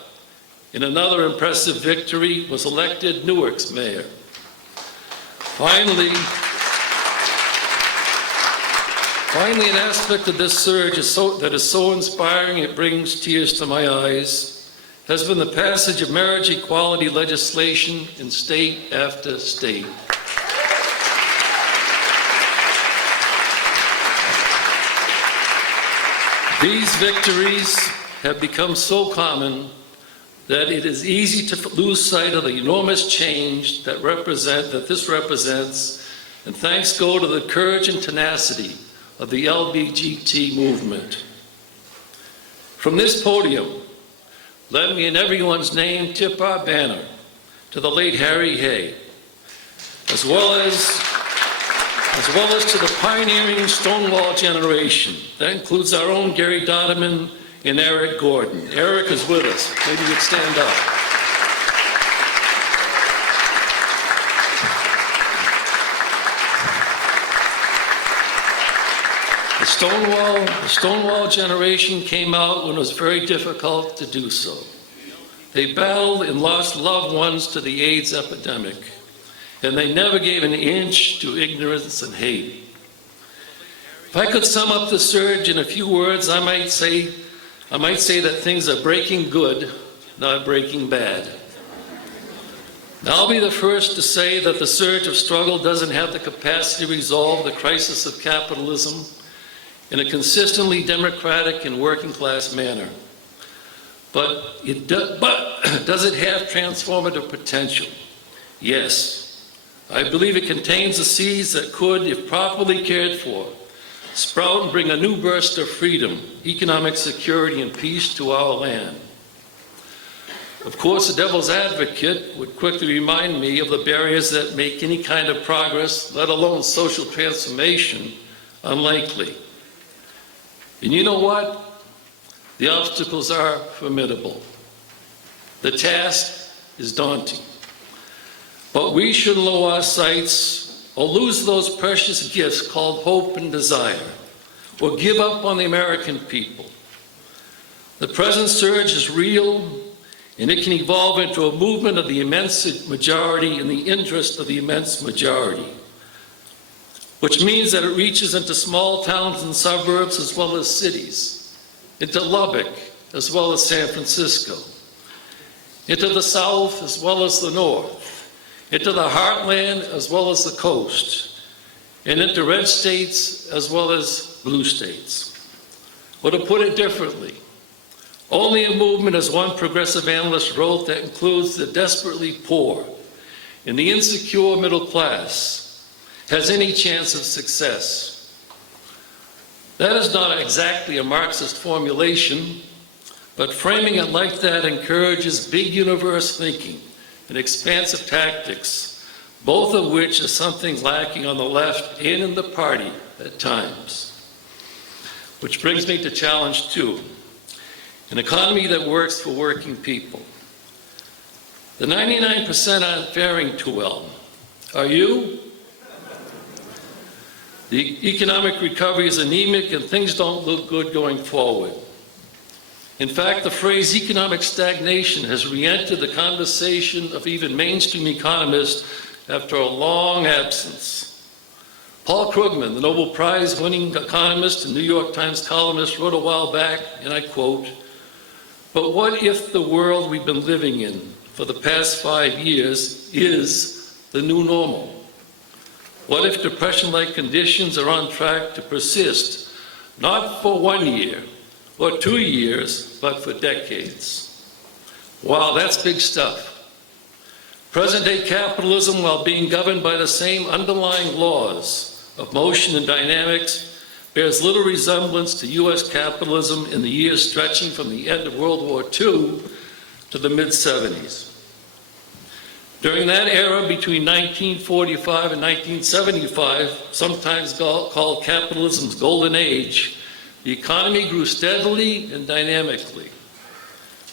in another impressive victory, was elected Newark's mayor. Finally, an aspect of this surge that is so inspiring it brings tears to my eyes has been the passage of marriage equality legislation in state after state. These victories have become so common that it is easy to lose sight of the enormous change that this represents, and thanks go to the courage and tenacity of the LGBT movement. From this podium, let me in everyone's name tip our banner to the late Harry Hay, as well as to the pioneering Stonewall generation. That includes our own Gary Donovan and Eric Gordon. Eric is with us. Maybe you'd stand up. The Stonewall generation came out when it was very difficult to do so. They battled and lost loved ones to the AIDS epidemic, and they never gave an inch to ignorance and hate. If I could sum up the surge in a few words, I might say that things are breaking good, not breaking bad. I'll be the first to say that the surge of struggle doesn't have the capacity to resolve the crisis of capitalism in a consistently democratic and working class manner. But does it have transformative potential? Yes. I believe it contains the seeds that could, if properly cared for, sprout and bring a new burst of freedom, economic security, and peace to our land. Of course, the devil's advocate would quickly remind me of the barriers that make any kind of progress, let alone social transformation, unlikely. And you know what? The obstacles are formidable. The task is daunting. But we shouldn't lower our sights or lose those precious gifts called hope and desire, or give up on the American people. The present surge is real, and it can evolve into a movement of the immense majority in the interest of the immense majority, which means that it reaches into small towns and suburbs as well as cities, into Lubbock as well as San Francisco, into the South as well as the North, into the heartland as well as the coast, and into red states as well as blue states. Or to put it differently, only a movement, as one progressive analyst wrote, that includes the desperately poor and the insecure middle class has any chance of success. That is not exactly a Marxist formulation, But framing it like that encourages big universe thinking and expansive tactics, both of which are something lacking on the left and in the party at times. Which brings me to challenge 2, an economy that works for working people. The 99% aren't faring too well. Are you? The economic recovery is anemic and things don't look good going forward. In fact, the phrase economic stagnation has re-entered the conversation of even mainstream economists after a long absence. Paul Krugman, the Nobel Prize-winning economist and New York Times columnist, wrote a while back, and I quote, "But what if the world we've been living in for the past 5 years is the new normal? What if depression-like conditions are on track to persist, not for 1 year or 2 years, but for decades?" Wow, that's big stuff. Present-day capitalism, while being governed by the same underlying laws of motion and dynamics, bears little resemblance to U.S. capitalism in the years stretching from the end of World War II to the mid-70s. During that era between 1945 and 1975, sometimes called capitalism's golden age, the economy grew steadily and dynamically.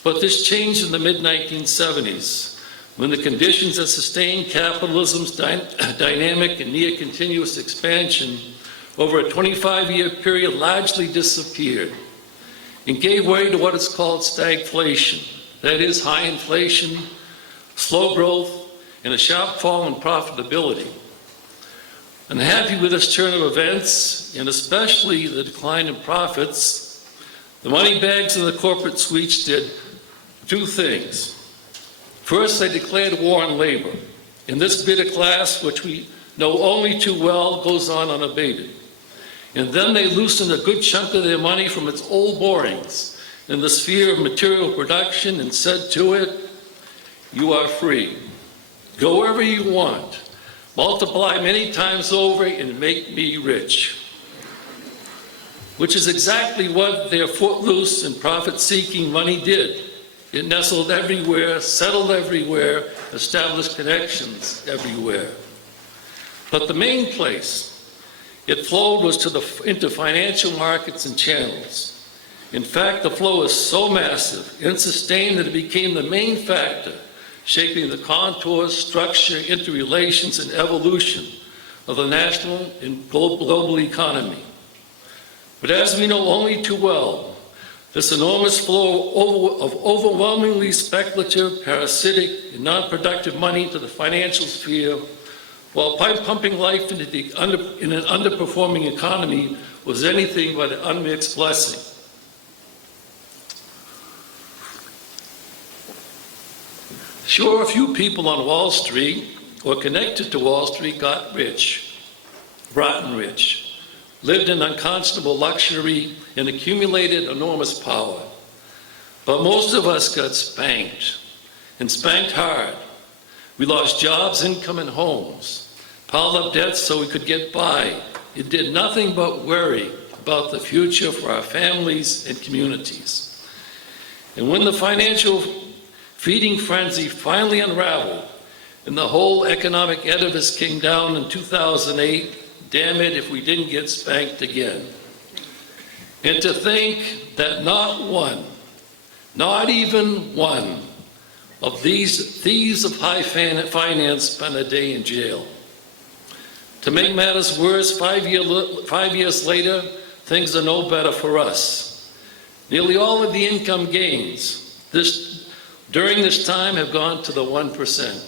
But this changed in the mid-1970s, when the conditions that sustained capitalism's dynamic and near-continuous expansion over a 25-year period largely disappeared and gave way to what is called stagflation. That is, high inflation, slow growth, and a sharp fall in profitability. Unhappy with this turn of events, and especially the decline in profits, the money bags and the corporate suites did 2 things. First, they declared war on labor, and this bitter class, which we know only too well, goes on unabated. And then they loosened a good chunk of their money from its old moorings in the sphere of material production and said to it, "You are free. Go wherever you want. Multiply many times over and make me rich." Which is exactly what their footloose and profit-seeking money did. It nestled everywhere, settled everywhere, established connections everywhere. But the main place it flowed was into financial markets and channels. In fact, the flow is so massive and sustained that it became the main factor shaping the contours, structure, interrelations, and evolution of the national and global economy. But as we know only too well, this enormous flow of overwhelmingly speculative, parasitic, and non-productive money into the financial sphere, while pumping life into in an underperforming economy, was anything but an unmixed blessing. Sure, a few people on Wall Street or connected to Wall Street got rich, rotten rich, lived in unconscionable luxury, and accumulated enormous power. But most of us got spanked, and spanked hard. We lost jobs, income, and homes, piled up debts so we could get by. It did nothing but worry about the future for our families and communities. And when the financial feeding frenzy finally unraveled and the whole economic edifice came down in 2008, damn it if we didn't get spanked again. And to think that not one, not even one, of these thieves of high finance spent a day in jail. To make matters worse, 5 years later, things are no better for us. Nearly all of the income gains during this time have gone to the 1%.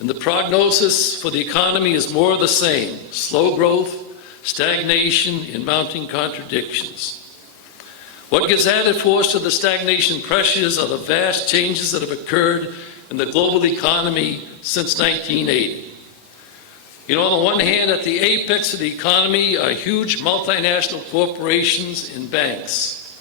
And the prognosis for the economy is more of the same: slow growth, stagnation, and mounting contradictions. What gives added force to the stagnation pressures are the vast changes that have occurred in the global economy since 1980. You know, on the one hand, at the apex of the economy are huge multinational corporations and banks.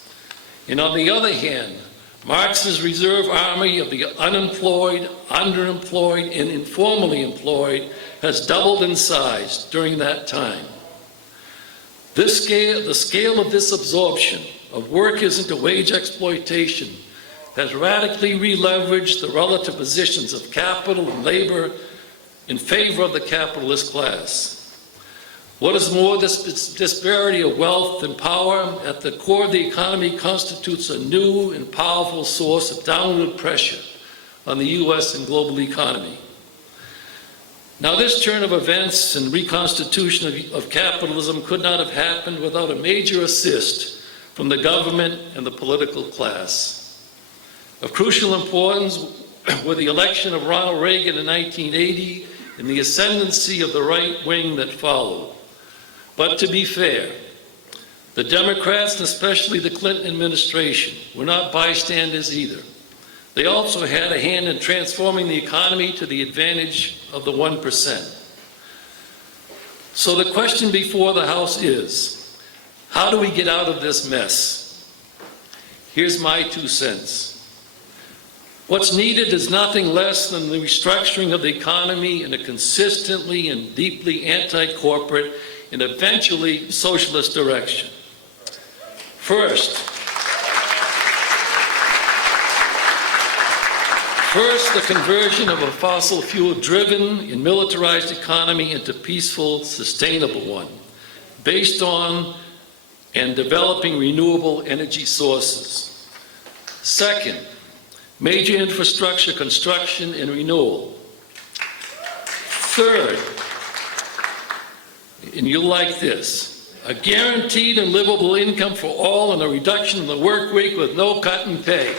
And on the other hand, Marx's reserve army of the unemployed, underemployed, and informally employed has doubled in size during that time. The scale of this absorption of workers into wage exploitation has radically re-leveraged the relative positions of capital and labor in favor of the capitalist class. What is more, this disparity of wealth and power at the core of the economy constitutes a new and powerful source of downward pressure on the U.S. and global economy. Now, this turn of events and reconstitution of capitalism could not have happened without a major assist from the government and the political class. Of crucial importance were the election of Ronald Reagan in 1980 and the ascendancy of the right wing that followed. But to be fair, the Democrats, and especially the Clinton administration, were not bystanders either. They also had a hand in transforming the economy to the advantage of the 1%. So the question before the House is, how do we get out of this mess? Here's my 2 cents. What's needed is nothing less than the restructuring of the economy in a consistently and deeply anti-corporate and eventually socialist direction. First, the conversion of a fossil fuel-driven and militarized economy into peaceful, sustainable one, based on and developing renewable energy sources. Second, major infrastructure construction and renewal. Third, and you'll like this, a guaranteed and livable income for all and a reduction in the work week with no cut in pay.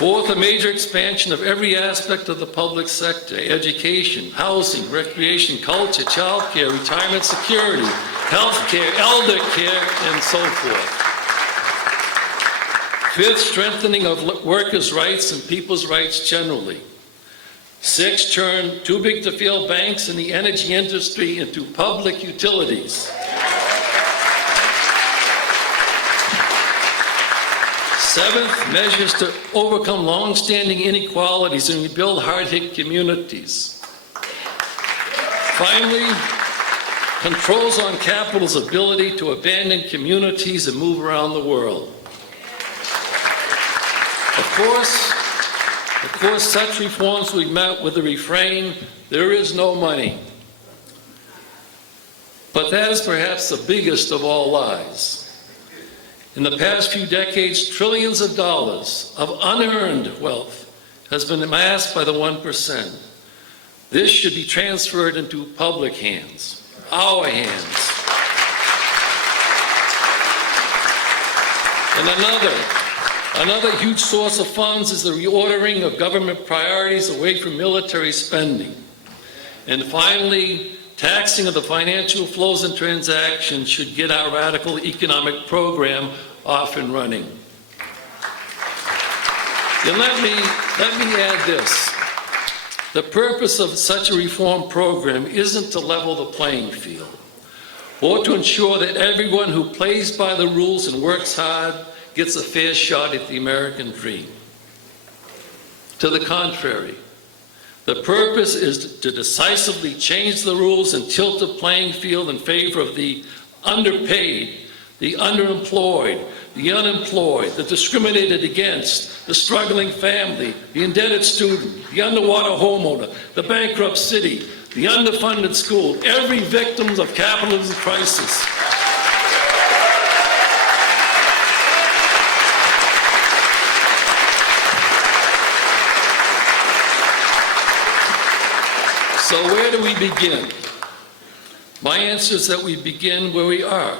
Fourth, a major expansion of every aspect of the public sector: education, housing, recreation, culture, childcare, retirement security, healthcare, elder care, and so forth. Fifth, strengthening of workers' rights and people's rights generally. Sixth, turn too-big-to-fail banks and the energy industry into public utilities. Seventh, measures to overcome long-standing inequalities and rebuild hard-hit communities. Finally, controls on capital's ability to abandon communities and move around the world. Of course, such reforms will be met with the refrain, "There is no money." But that is perhaps the biggest of all lies. In the past few decades, trillions of dollars of unearned wealth has been amassed by the 1%. This should be transferred into public hands, our hands. And another huge source of funds is the reordering of government priorities away from military spending. And finally, taxing of the financial flows and transactions should get our radical economic program off and running. And let me add this. The purpose of such a reform program isn't to level the playing field or to ensure that everyone who plays by the rules and works hard gets a fair shot at the American dream. To the contrary, the purpose is to decisively change the rules and tilt the playing field in favor of the underpaid, the underemployed, the unemployed, the discriminated against, the struggling family, the indebted student, the underwater homeowner, the bankrupt city, the underfunded school, every victim of capitalism crisis. So where do we begin? My answer is that we begin where we are.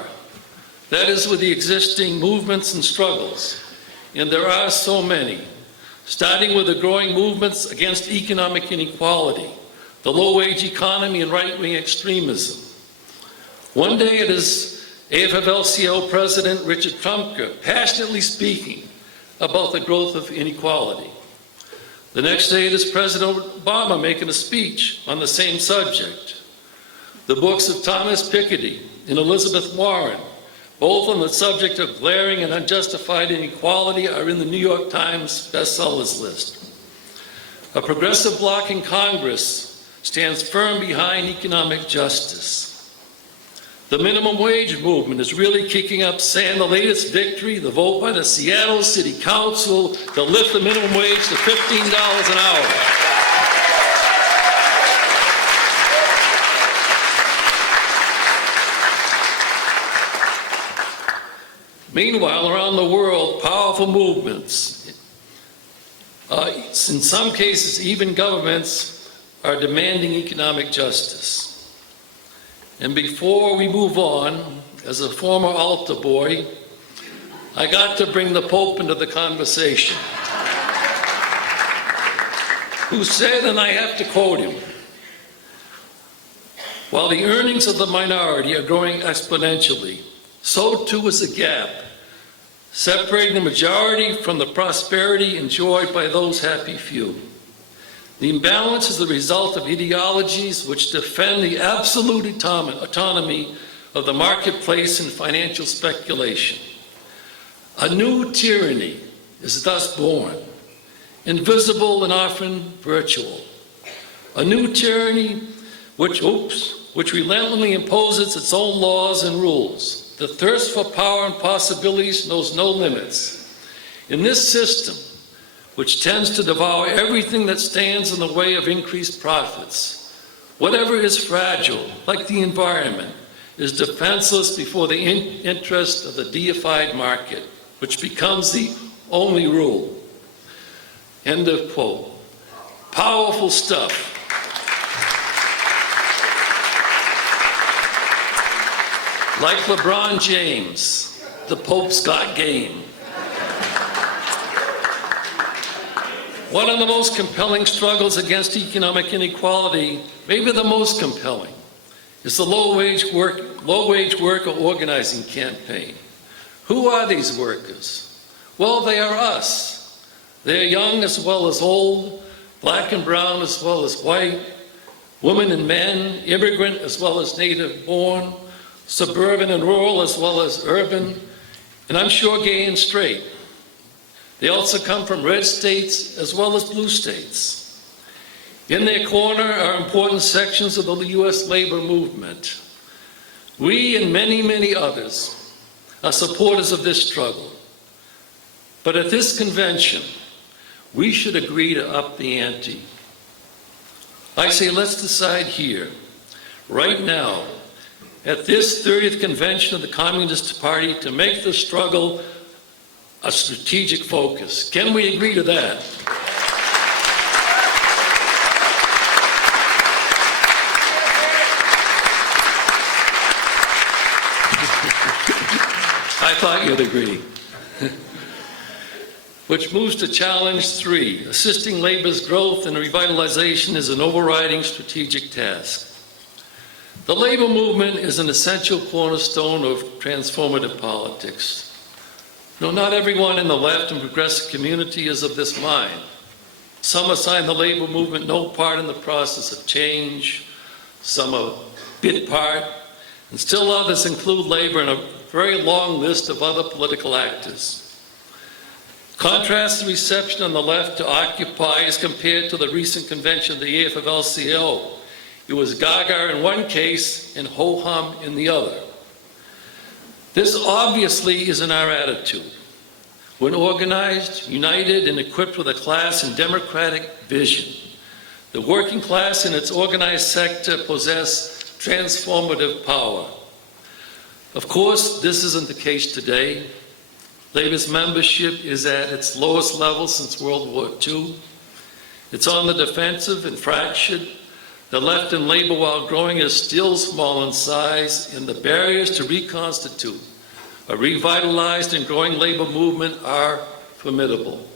That is with the existing movements and struggles. And there are so many, starting with the growing movements against economic inequality, the low-wage economy, and right-wing extremism. One day it is AFL-CIO President Richard Trumka passionately speaking about the growth of inequality. The next day it is President Obama making a speech on the same subject. The books of Thomas Piketty and Elizabeth Warren, both on the subject of glaring and unjustified inequality, are in the New York Times bestsellers list. A progressive bloc in Congress stands firm behind economic justice. The minimum wage movement is really kicking up sand. The latest victory, the vote by the Seattle City Council to lift the minimum wage to $15 an hour. Meanwhile, around the world, powerful movements, in some cases even governments, are demanding economic justice. And before we move on, as a former altar boy, I got to bring the Pope into the conversation, who said, and I have to quote him, "While the earnings of the minority are growing exponentially, so too is the gap separating the majority from the prosperity enjoyed by those happy few. The imbalance is the result of ideologies which defend the absolute autonomy of the marketplace and financial speculation. A new tyranny is thus born, invisible and often virtual. A new tyranny which relentlessly imposes its own laws and rules. The thirst for power and possibilities knows no limits. In this system, which tends to devour everything that stands in the way of increased profits, whatever is fragile, like the environment, is defenseless before the interest of the deified market, which becomes the only rule." End of quote. Powerful stuff. Like LeBron James, the Pope's got game. One of the most compelling struggles against economic inequality, maybe the most compelling, is the low-wage worker organizing campaign. Who are these workers? Well, they are us. They are young as well as old, black and brown as well as white, women and men, immigrant as well as native-born, suburban and rural as well as urban, and I'm sure gay and straight. They also come from red states as well as blue states. In their corner are important sections of the U.S. labor movement. We and many, many others are supporters of this struggle. But at this convention, we should agree to up the ante. I say let's decide here, right now, at this 30th convention of the Communist Party, to make the struggle a strategic focus. Can we agree to that? I thought you'd agree. Which moves to challenge 3. Assisting labor's growth and revitalization is an overriding strategic task. The labor movement is an essential cornerstone of transformative politics. No, not everyone in the left and progressive community is of this mind. Some assign the labor movement no part in the process of change, some a bit part, and still others include labor in a very long list of other political actors. Contrast the reception on the left to Occupy as compared to the recent convention of the AFL-CIO. It was gaga in one case and ho-hum in the other. This obviously isn't our attitude. When organized, united, and equipped with a class and democratic vision, the working class and its organized sector possess transformative power. Of course, this isn't the case today. Labor's membership is at its lowest level since World War II. It's on the defensive and fractured. The left in labor, while growing, is still small in size, and the barriers to reconstitute a revitalized and growing labor movement are formidable.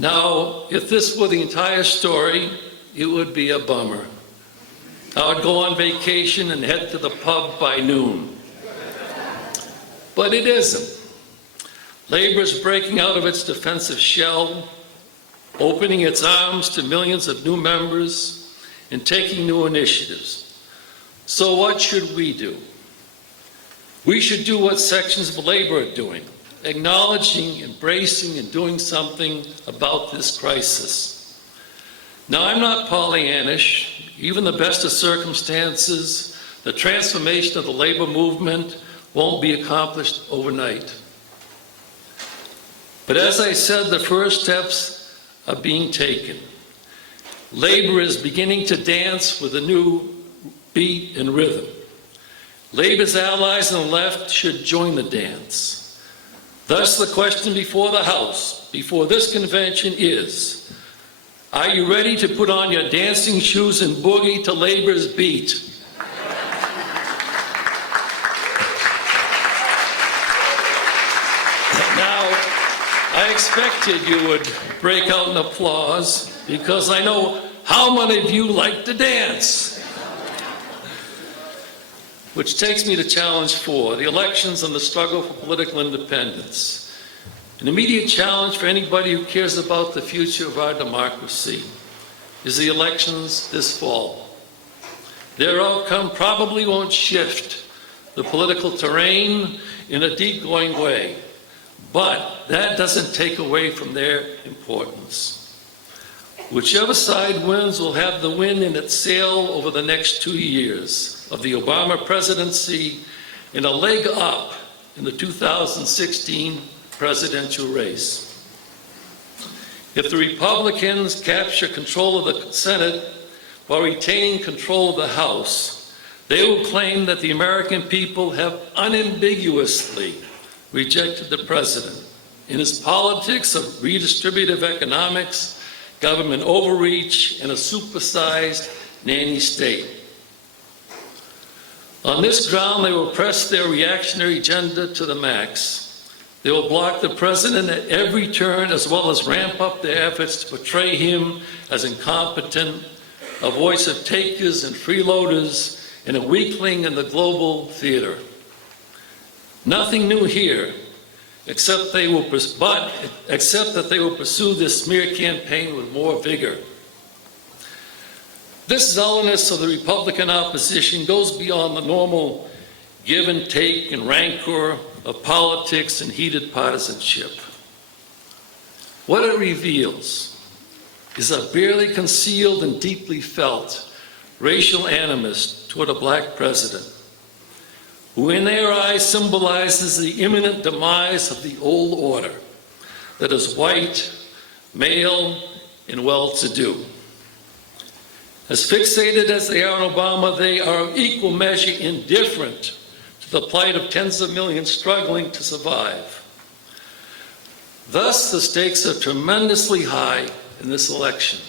Now, if this were the entire story, it would be a bummer. I would go on vacation and head to the pub by noon. But it isn't. Labor is breaking out of its defensive shell, opening its arms to millions of new members, and taking new initiatives. So what should we do? We should do what sections of labor are doing, acknowledging, embracing, and doing something about this crisis. Now, I'm not Pollyannish. Even the best of circumstances, the transformation of the labor movement won't be accomplished overnight. But as I said, the first steps are being taken. Labor is beginning to dance with a new beat and rhythm. Labor's allies on the left should join the dance. Thus, the question before the House, before this convention is, are you ready to put on your dancing shoes and boogie to labor's beat? Now, I expected you would break out in applause because I know how many of you like to dance. Which takes me to challenge 4, the elections and the struggle for political independence. An immediate challenge for anybody who cares about the future of our democracy is the elections this fall. Their outcome probably won't shift the political terrain in a deep-going way, but that doesn't take away from their importance. Whichever side wins will have the wind in its sail over the next 2 years of the Obama presidency and a leg up in the 2016 presidential race. If the Republicans capture control of the Senate while retaining control of the House, they will claim that the American people have unambiguously rejected the president in his politics of redistributive economics, government overreach, and a supersized nanny state. On this ground, they will press their reactionary agenda to the max. They will block the president at every turn, as well as ramp up their efforts to portray him as incompetent, a voice of takers and freeloaders, and a weakling in the global theater. Nothing new here, except that they will pursue this smear campaign with more vigor. This zealousness of the Republican opposition goes beyond the normal give and take and rancor of politics and heated partisanship. What it reveals is a barely concealed and deeply felt racial animus toward a black president, who in their eyes symbolizes the imminent demise of the old order that is white, male, and well-to-do. As fixated as they are on Obama, they are equal measure indifferent to the plight of tens of millions struggling to survive. Thus, the stakes are tremendously high in this election.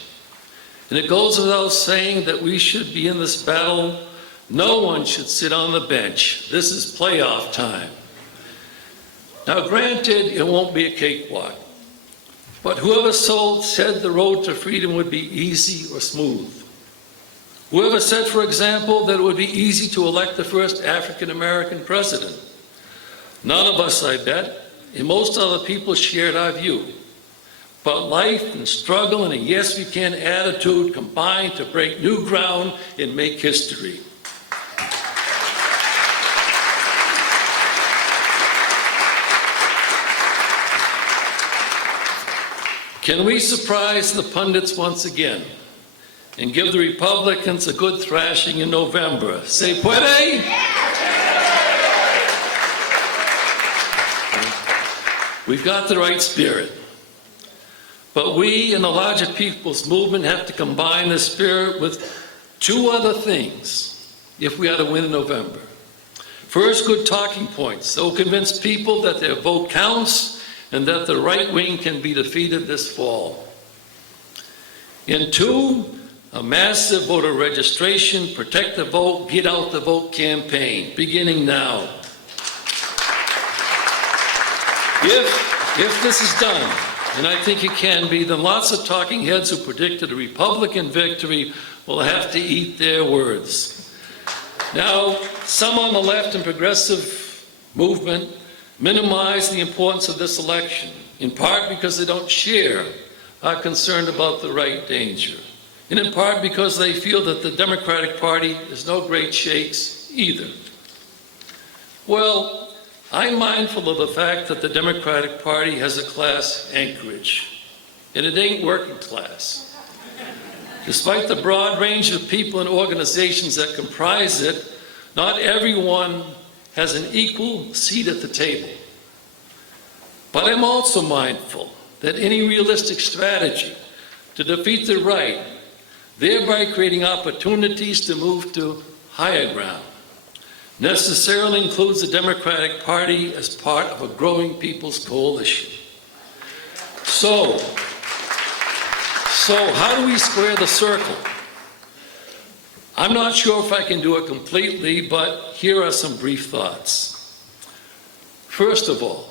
And it goes without saying that we should be in this battle. No one should sit on the bench. This is playoff time. Now, granted, it won't be a cakewalk, but whoever said the road to freedom would be easy or smooth? Whoever said, for example, that it would be easy to elect the first African-American president? None of us, I bet, and most other people shared our view. But life and struggle and a yes we can attitude combined to break new ground and make history. Can we surprise the pundits once again and give the Republicans a good thrashing in November? Se puede? We've got the right spirit. But we in the larger people's movement have to combine the spirit with 2 other things if we are to win in November. First, good talking points that will convince people that their vote counts and that the right wing can be defeated this fall. And 2, a massive voter registration, protect the vote, get out the vote campaign, beginning now. If this is done, and I think it can be, then lots of talking heads who predicted a Republican victory will have to eat their words. Now, some on the left and progressive movement minimize the importance of this election, in part because they don't share our concern about the right danger, and in part because they feel that the Democratic Party is no great shakes either. Well, I'm mindful of the fact that the Democratic Party has a class anchorage, and it ain't working class. Despite the broad range of people and organizations that comprise it, not everyone has an equal seat at the table. But I'm also mindful that any realistic strategy to defeat the right, thereby creating opportunities to move to higher ground, necessarily includes the Democratic Party as part of a growing people's coalition. So how do we square the circle? I'm not sure if I can do it completely, but here are some brief thoughts. First of all,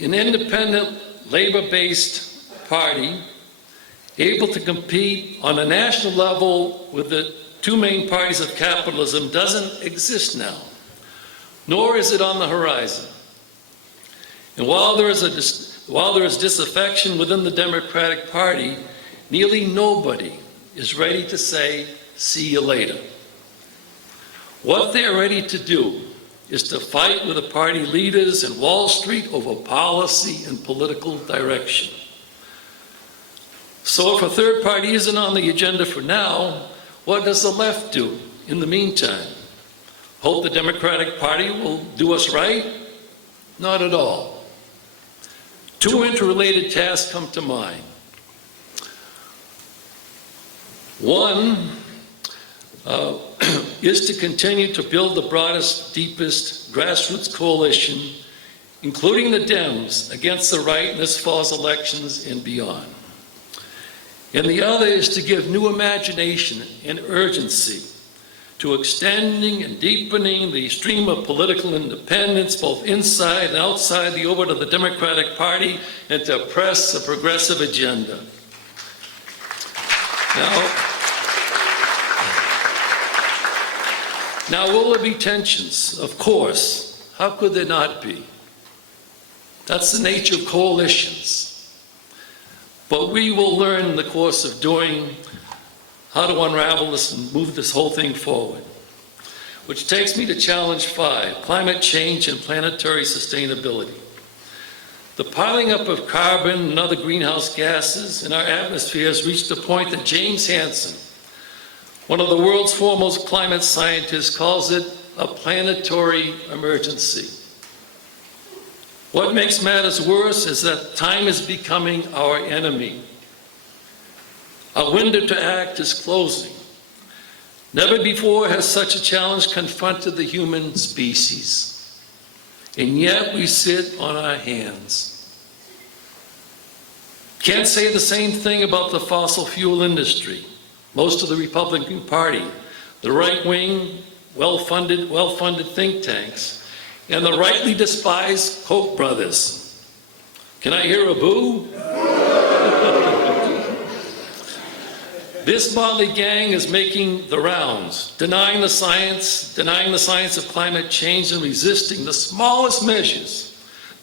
an independent, labor-based party able to compete on a national level with the two main parties of capitalism doesn't exist now, nor is it on the horizon. And while there is disaffection within the Democratic Party, nearly nobody is ready to say, "See you later." What they're ready to do is to fight with the party leaders and Wall Street over policy and political direction. So if a third party isn't on the agenda for now, what does the left do in the meantime? Hope the Democratic Party will do us right? Not at all. Two interrelated tasks come to mind. One is to continue to build the broadest, deepest grassroots coalition, including the Dems, against the right in this fall's elections and beyond. And the other is to give new imagination and urgency to extending and deepening the stream of political independence, both inside and outside the orbit of the Democratic Party, and to press a progressive agenda. Now, will there be tensions? Of course. How could there not be? That's the nature of coalitions. But we will learn in the course of doing how to unravel this and move this whole thing forward. Which takes me to challenge 5, climate change and planetary sustainability. The piling up of carbon and other greenhouse gases in our atmosphere has reached a point that James Hansen, one of the world's foremost climate scientists, calls it a planetary emergency. What makes matters worse is that time is becoming our enemy. Our window to act is closing. Never before has such a challenge confronted the human species. And yet we sit on our hands. Can't say the same thing about the fossil fuel industry. Most of the Republican Party, the right-wing, well-funded think tanks, and the rightly despised Koch brothers. Can I hear a boo? This motley gang is making the rounds, denying the science of climate change, and resisting the smallest measures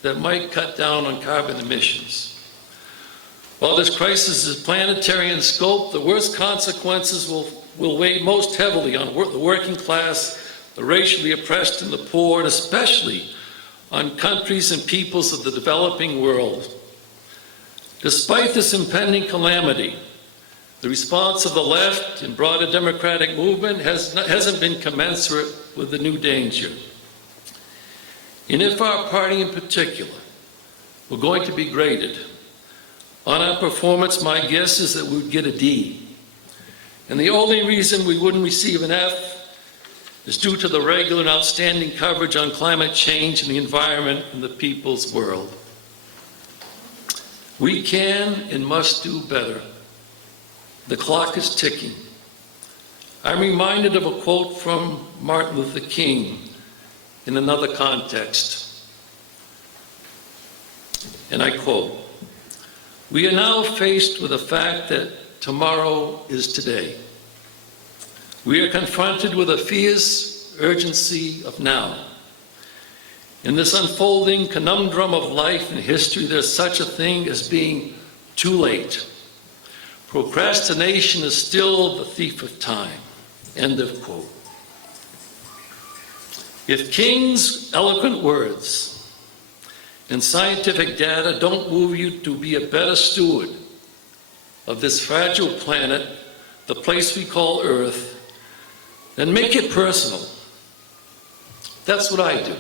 that might cut down on carbon emissions. While this crisis is planetary in scope, the worst consequences will weigh most heavily on the working class, the racially oppressed, and the poor, and especially on countries and peoples of the developing world. Despite this impending calamity, the response of the left and broader democratic movement hasn't been commensurate with the new danger. And if our party in particular were going to be graded on our performance, my guess is that we would get a D. And the only reason we wouldn't receive an F is due to the regular and outstanding coverage on climate change and the environment in the people's world. We can and must do better. The clock is ticking. I'm reminded of a quote from Martin Luther King in another context. And I quote, "We are now faced with the fact that tomorrow is today. We are confronted with a fierce urgency of now. In this unfolding conundrum of life and history, there's such a thing as being too late. Procrastination is still the thief of time." End of quote. If King's eloquent words and scientific data don't move you to be a better steward of this fragile planet, the place we call Earth, then make it personal. That's what I do.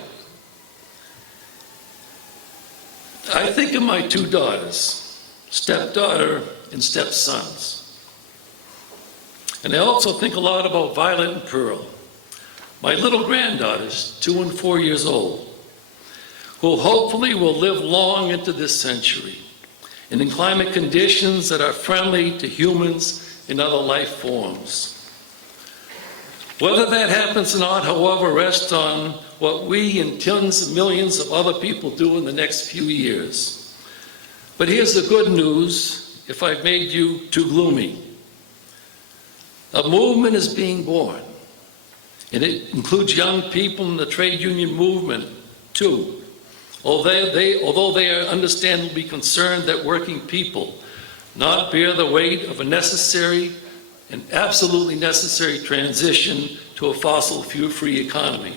I think of my two daughters, stepdaughter and stepsons. And I also think a lot about Violet and Pearl, my little granddaughters, 2 and 4 years old, who hopefully will live long into this century and in climate conditions that are friendly to humans and other life forms. Whether that happens or not, however, rests on what we and tens of millions of other people do in the next few years. But here's the good news, if I've made you too gloomy. A movement is being born, and it includes young people in the trade union movement, too. Although they are understandably concerned that working people not bear the weight of a necessary and absolutely necessary transition to a fossil fuel-free economy.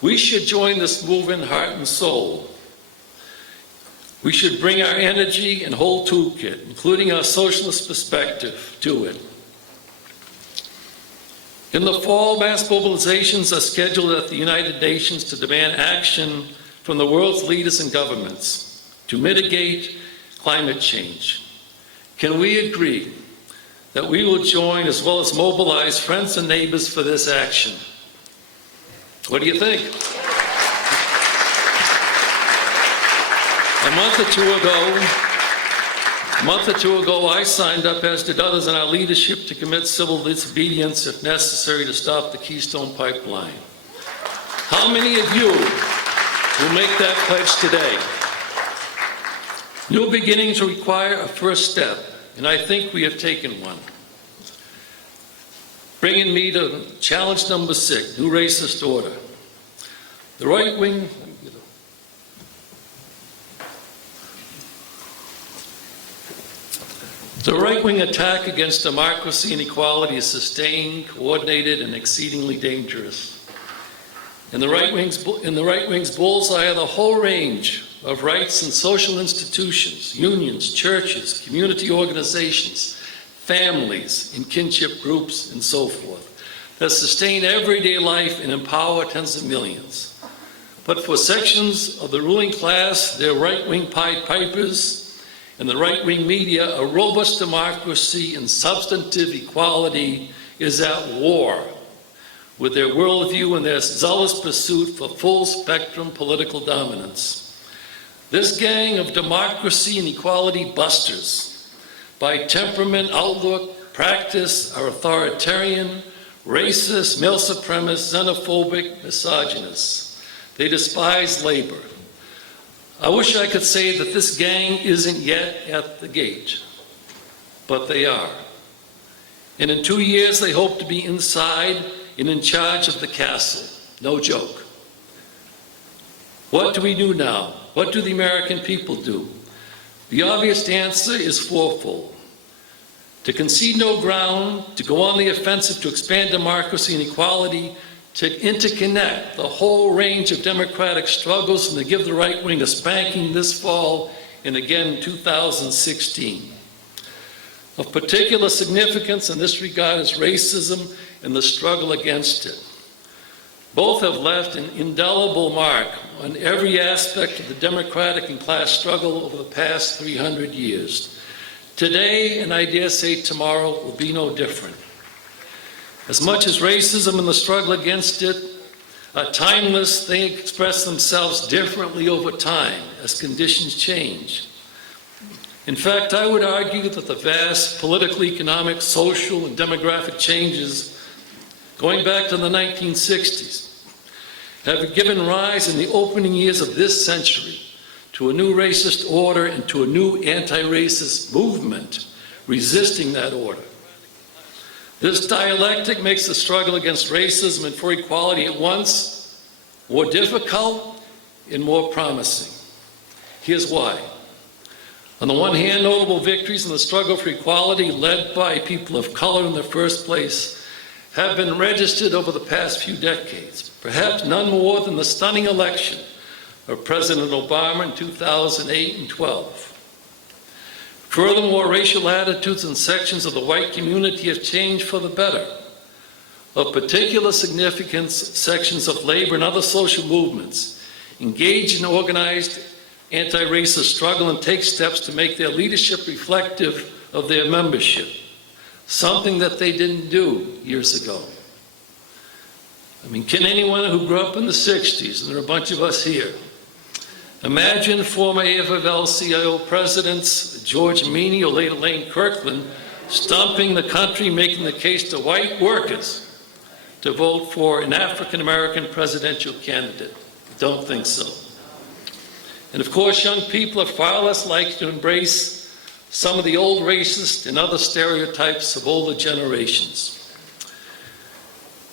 We should join this movement heart and soul. We should bring our energy and whole toolkit, including our socialist perspective, to it. In the fall, mass mobilizations are scheduled at the United Nations to demand action from the world's leaders and governments to mitigate climate change. Can we agree that we will join as well as mobilize friends and neighbors for this action? What do you think? A month or two ago, I signed up, as did others in our leadership, to commit civil disobedience if necessary to stop the Keystone Pipeline. How many of you will make that pledge today? New beginnings require a first step, and I think we have taken one. Bringing me to challenge number 6, new racist order. The right-wing attack against democracy and equality is sustained, coordinated, and exceedingly dangerous. In the right-wing's bullseye are the whole range of rights and social institutions, unions, churches, community organizations, families, and kinship groups, and so forth, that sustain everyday life and empower tens of millions. But for sections of the ruling class, their right-wing Pied Pipers, and the right-wing media, a robust democracy and substantive equality is at war with their worldview and their zealous pursuit for full-spectrum political dominance. This gang of democracy and equality busters, by temperament, outlook, practice, are authoritarian, racist, male supremacist, xenophobic, misogynists. They despise labor. I wish I could say that this gang isn't yet at the gate, but they are. And in 2 years, they hope to be inside and in charge of the castle. No joke. What do we do now? What do the American people do? The obvious answer is fourfold. To concede no ground, to go on the offensive to expand democracy and equality, to interconnect the whole range of democratic struggles, and to give the right wing a spanking this fall and again in 2016. Of particular significance in this regard is racism and the struggle against it. Both have left an indelible mark on every aspect of the democratic and class struggle over the past 300 years. Today, and I dare say tomorrow, will be no different. As much as racism and the struggle against it are timeless, they express themselves differently over time as conditions change. In fact, I would argue that the vast political, economic, social, and demographic changes going back to the 1960s have given rise in the opening years of this century to a new racist order and to a new anti-racist movement resisting that order. This dialectic makes the struggle against racism and for equality at once more difficult and more promising. Here's why. On the one hand, notable victories in the struggle for equality led by people of color in the first place have been registered over the past few decades, perhaps none more than the stunning election of President Obama in 2008 and 12. Furthermore, racial attitudes in sections of the white community have changed for the better. Of particular significance, sections of labor and other social movements engage in organized anti-racist struggle and take steps to make their leadership reflective of their membership, something that they didn't do years ago. I mean, can anyone who grew up in the 60s, and there are a bunch of us here, imagine former AFL-CIO presidents George Meany or later Lane Kirkland stomping the country, making the case to white workers to vote for an African-American presidential candidate? Don't think so. And of course, young people are far less likely to embrace some of the old racist and other stereotypes of older generations.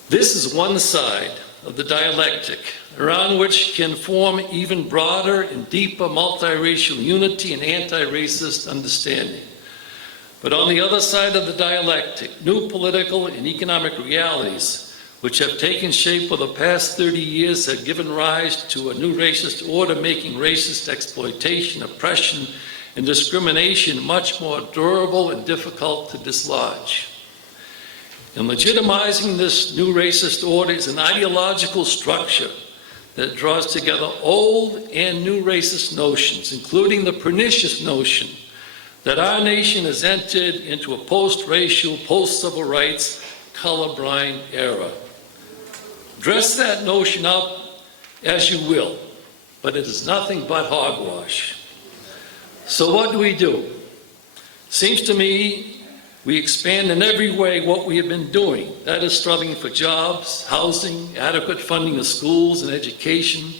This is one side of the dialectic around which can form even broader and deeper multiracial unity and anti-racist understanding. But on the other side of the dialectic, new political and economic realities which have taken shape for the past 30 years have given rise to a new racist order, making racist exploitation, oppression, and discrimination much more durable and difficult to dislodge. And legitimizing this new racist order is an ideological structure that draws together old and new racist notions, including the pernicious notion that our nation has entered into a post-racial, post-civil rights, colorblind era. Dress that notion up as you will, but it is nothing but hogwash. So what do? Seems to me we expand in every way what we have been doing. That is struggling for jobs, housing, adequate funding of schools and education,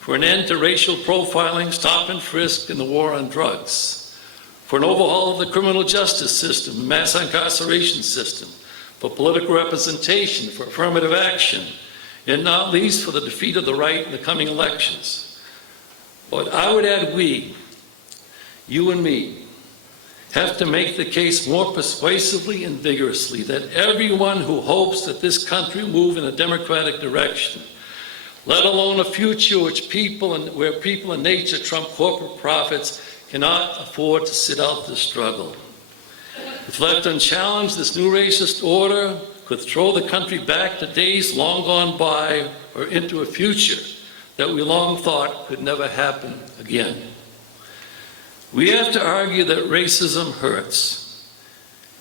for an end to racial profiling, stop and frisk, and the war on drugs, for an overhaul of the criminal justice system, the mass incarceration system, for political representation, for affirmative action, and not least for the defeat of the right in the coming elections. But I would add we, you and me, have to make the case more persuasively and vigorously that everyone who hopes that this country will move in a democratic direction, let alone a future where people and nature trump corporate profits, cannot afford to sit out this struggle. If left unchallenged, this new racist order could throw the country back to days long gone by or into a future that we long thought could never happen again. We have to argue that racism hurts.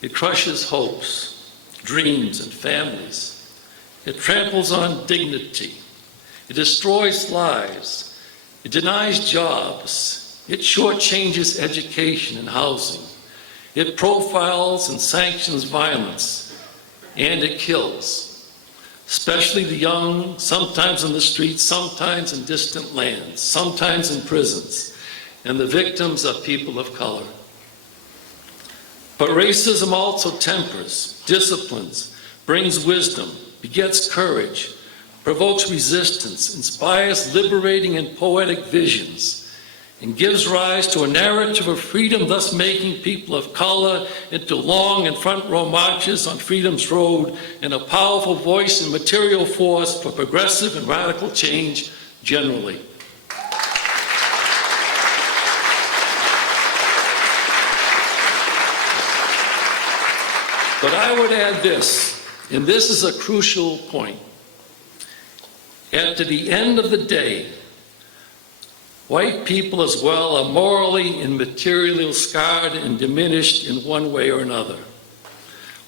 It crushes hopes, dreams, and families. It tramples on dignity. It destroys lives. It denies jobs. It shortchanges education and housing. It profiles and sanctions violence. And it kills, especially the young, sometimes in the streets, sometimes in distant lands, sometimes in prisons, and the victims are people of color. But racism also tempers, disciplines, brings wisdom, begets courage, provokes resistance, inspires liberating and poetic visions, and gives rise to a narrative of freedom, thus making people of color into long and front row marches on freedom's road and a powerful voice and material force for progressive and radical change generally. But I would add this, and this is a crucial point. At the end of the day, white people as well are morally and materially scarred and diminished in one way or another.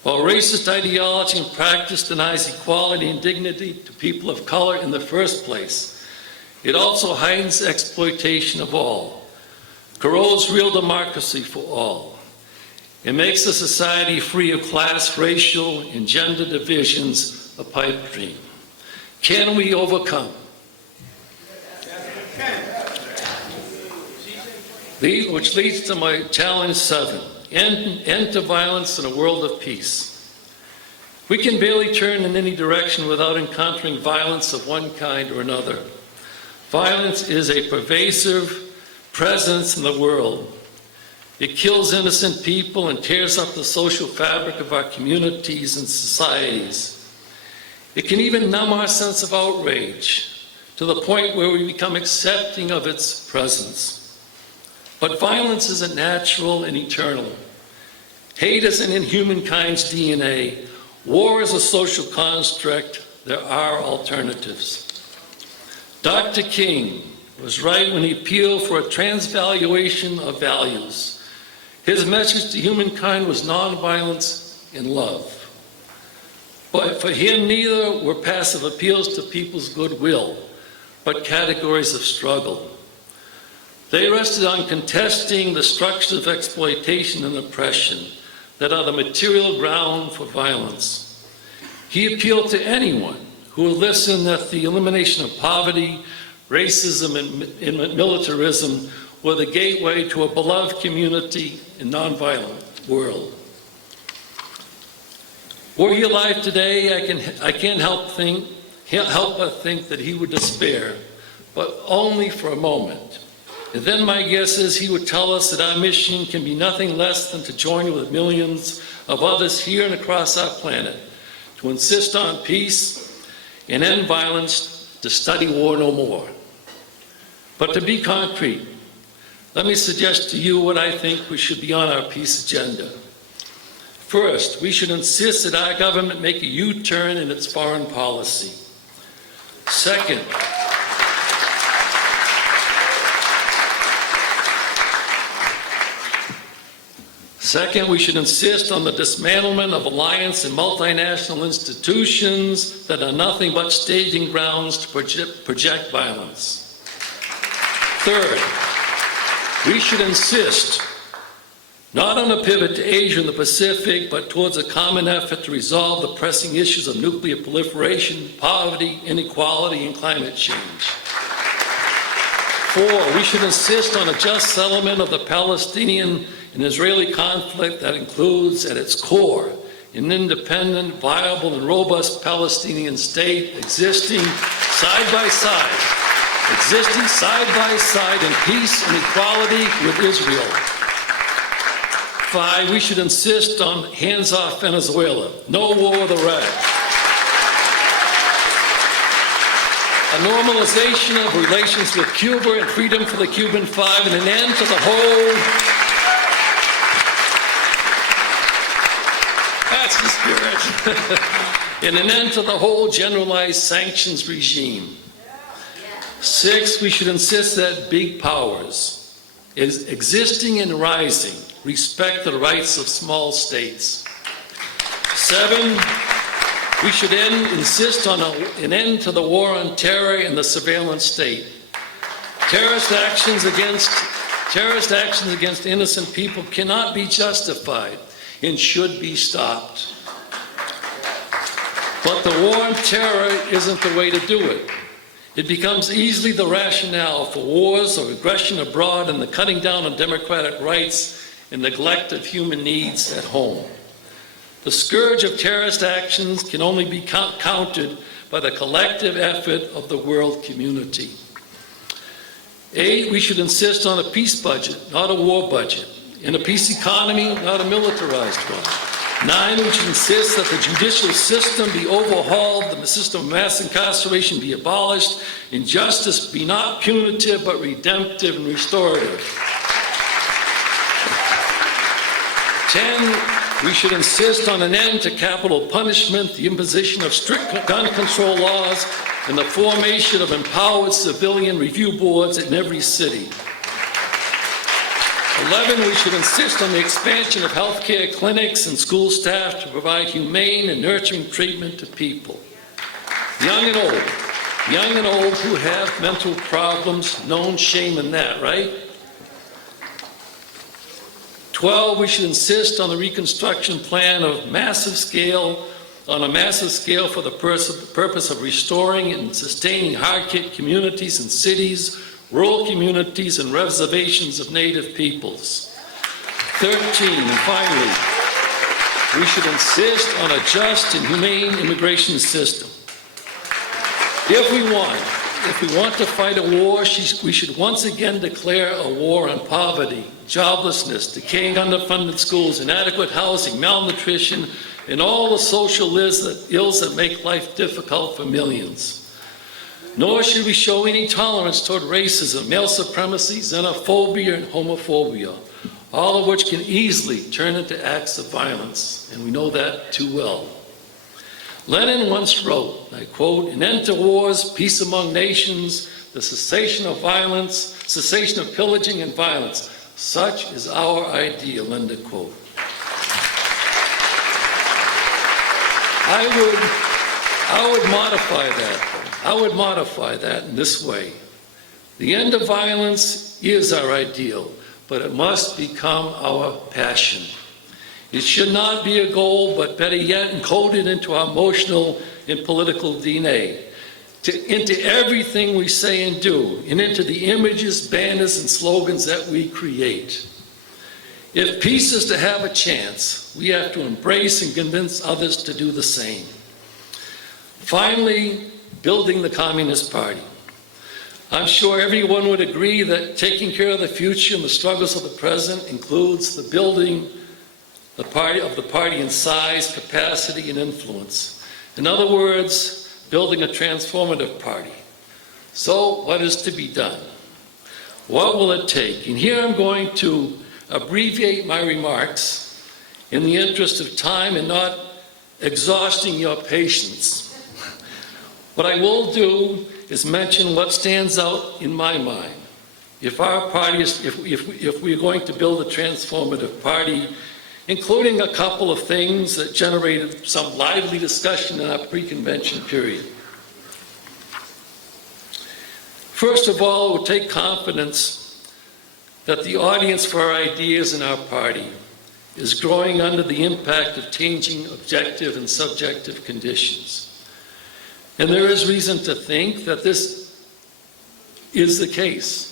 While racist ideology and practice denies equality and dignity to people of color in the first place, it also heightens exploitation of all, corrodes real democracy for all. It makes a society free of class, racial, and gender divisions a pipe dream. Can we overcome? Which leads to my challenge 7, end to violence in a world of peace. We can barely turn in any direction without encountering violence of one kind or another. Violence is a pervasive presence in the world. It kills innocent people and tears up the social fabric of our communities and societies. It can even numb our sense of outrage to the point where we become accepting of its presence. But violence isn't natural and eternal. Hate isn't in humankind's DNA. War is a social construct. There are alternatives. Dr. King was right when he appealed for a transvaluation of values. His message to humankind was nonviolence and love. But for him, neither were passive appeals to people's goodwill, but categories of struggle. They rested on contesting the structures of exploitation and oppression that are the material ground for violence. He appealed to anyone who would listen that the elimination of poverty, racism, and militarism were the gateway to a beloved community and nonviolent world. Were he alive today, I can't help but think that he would despair, but only for a moment. And then my guess is he would tell us that our mission can be nothing less than to join with millions of others here and across our planet to insist on peace and end violence, to study war no more. But to be concrete, let me suggest to you what I think we should be on our peace agenda. First, we should insist that our government make a U-turn in its foreign policy. Second, we should insist on the dismantlement of alliance and multinational institutions that are nothing but staging grounds to project violence. Third, we should insist not on a pivot to Asia and the Pacific, but towards a common effort to resolve the pressing issues of nuclear proliferation, poverty, inequality, and climate change. 4, we should insist on a just settlement of the Palestinian and Israeli conflict that includes at its core an independent, viable, and robust Palestinian state existing side by side in peace and equality with Israel. 5, we should insist on hands-off Venezuela, no war with Iraq. A normalization of relations with Cuba and freedom for the Cuban Five, and an end to the whole, that's the spirit, and an end to the whole generalized sanctions regime. 6, we should insist that big powers, existing and rising, respect the rights of small states. 7, we should insist on an end to the war on terror and the surveillance state. Terrorist actions against innocent people cannot be justified and should be stopped. But the war on terror isn't the way to do it. It becomes easily the rationale for wars or aggression abroad and the cutting down on democratic rights and neglect of human needs at home. The scourge of terrorist actions can only be countered by the collective effort of the world community. 8, we should insist on a peace budget, not a war budget, and a peace economy, not a militarized one. 9, we should insist that the judicial system be overhauled, the system of mass incarceration be abolished, and justice be not punitive but redemptive and restorative. 10, we should insist on an end to capital punishment, the imposition of strict gun control laws, and the formation of empowered civilian review boards in every city. 11, we should insist on the expansion of healthcare clinics and school staff to provide humane and nurturing treatment to people, young and old who have mental problems, no shame in that, right? 12, we should insist on the reconstruction plan on a massive scale for the purpose of restoring and sustaining hard-hit communities and cities, rural communities, and reservations of Native peoples. 13, and finally, we should insist on a just and humane immigration system. If we want to fight a war, we should once again declare a war on poverty, joblessness, decaying underfunded schools, inadequate housing, malnutrition, and all the social ills that make life difficult for millions. Nor should we show any tolerance toward racism, male supremacy, xenophobia, and homophobia, all of which can easily turn into acts of violence, and we know that too well. Lenin once wrote, I quote, "An end to wars, peace among nations, the cessation of violence, cessation of pillaging and violence. Such is our ideal," end of quote. I would modify that. I would modify that in this way. The end of violence is our ideal, but it must become our passion. It should not be a goal, but better yet, encoded into our emotional and political DNA, into everything we say and do, and into the images, banners, and slogans that we create. If peace is to have a chance, we have to embrace and convince others to do the same. Finally, building the Communist Party. I'm sure everyone would agree that taking care of the future and the struggles of the present includes the building the party in size, capacity, and influence. In other words, building a transformative party. So what is to be done? What will it take? And here I'm going to abbreviate my remarks in the interest of time and not exhausting your patience. What I will do is mention what stands out in my mind. If our party is, if we're going to build a transformative party, including a couple of things that generated some lively discussion in our pre-convention period. First of all, it will take confidence that the audience for our ideas in our party is growing under the impact of changing objective and subjective conditions. And there is reason to think that this is the case.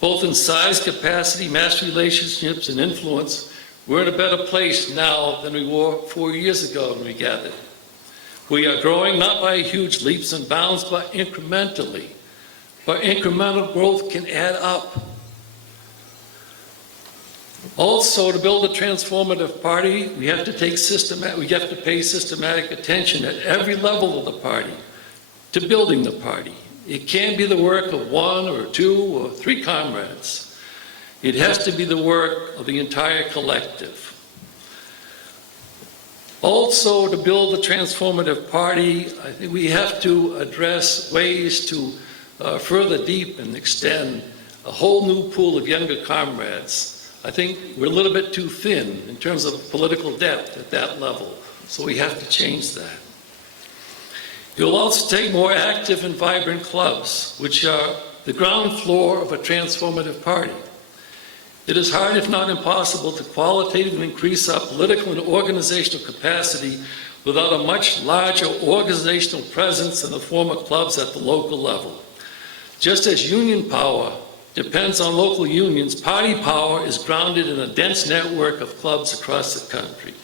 Both in size, capacity, mass relationships, and influence, we're in a better place now than we were 4 years ago when we gathered. We are growing not by huge leaps and bounds, but incrementally. But incremental growth can add up. Also, to build a transformative party, we have to pay systematic attention at every level of the party to building the party. It can't be the work of one or two or three comrades. It has to be the work of the entire collective. Also, to build a transformative party, I think we have to address ways to further deepen and extend a whole new pool of younger comrades. I think we're a little bit too thin in terms of political depth at that level, so we have to change that. It will also take more active and vibrant clubs, which are the ground floor of a transformative party. It is hard, if not impossible, to qualitatively increase our political and organizational capacity without a much larger organizational presence in the form of clubs at the local level. Just as union power depends on local unions, party power is grounded in a dense network of clubs across the country.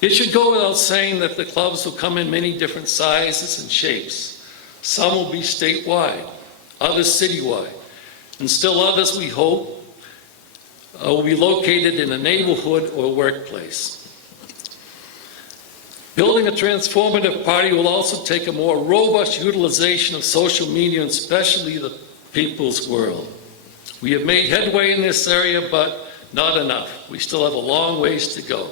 It should go without saying that the clubs will come in many different sizes and shapes. Some will be statewide, others citywide, and still others, we hope, will be located in a neighborhood or workplace. Building a transformative party will also take a more robust utilization of social media, and especially the people's world. We have made headway in this area, but not enough. We still have a long ways to go.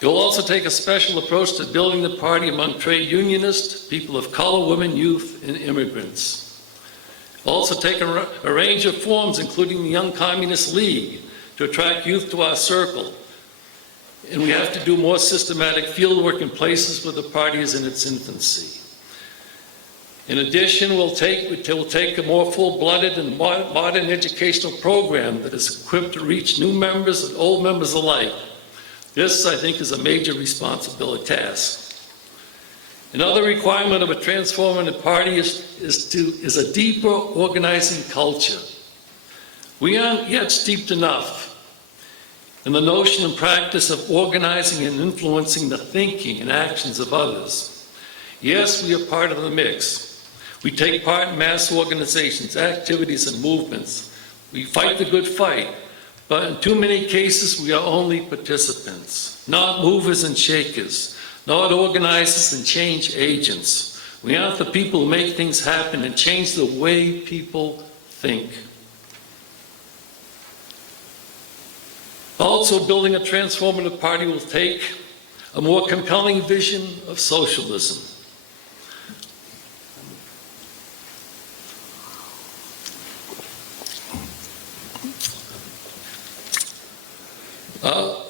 It will also take a special approach to building the party among trade unionists, people of color, women, youth, and immigrants. It will also take a range of forms, including the Young Communist League, to attract youth to our circle. And we have to do more systematic fieldwork in places where the party is in its infancy. In addition, we'll take a more full-blooded and modern educational program that is equipped to reach new members and old members alike. This, I think, is a major responsibility task. Another requirement of a transformative party is a deeper organizing culture. We aren't yet steeped enough in the notion and practice of organizing and influencing the thinking and actions of others. Yes, we are part of the mix. We take part in mass organizations, activities, and movements. We fight the good fight, but in too many cases, we are only participants, not movers and shakers, not organizers and change agents. We aren't the people who make things happen and change the way people think. Also, building a transformative party will take a more compelling vision of socialism.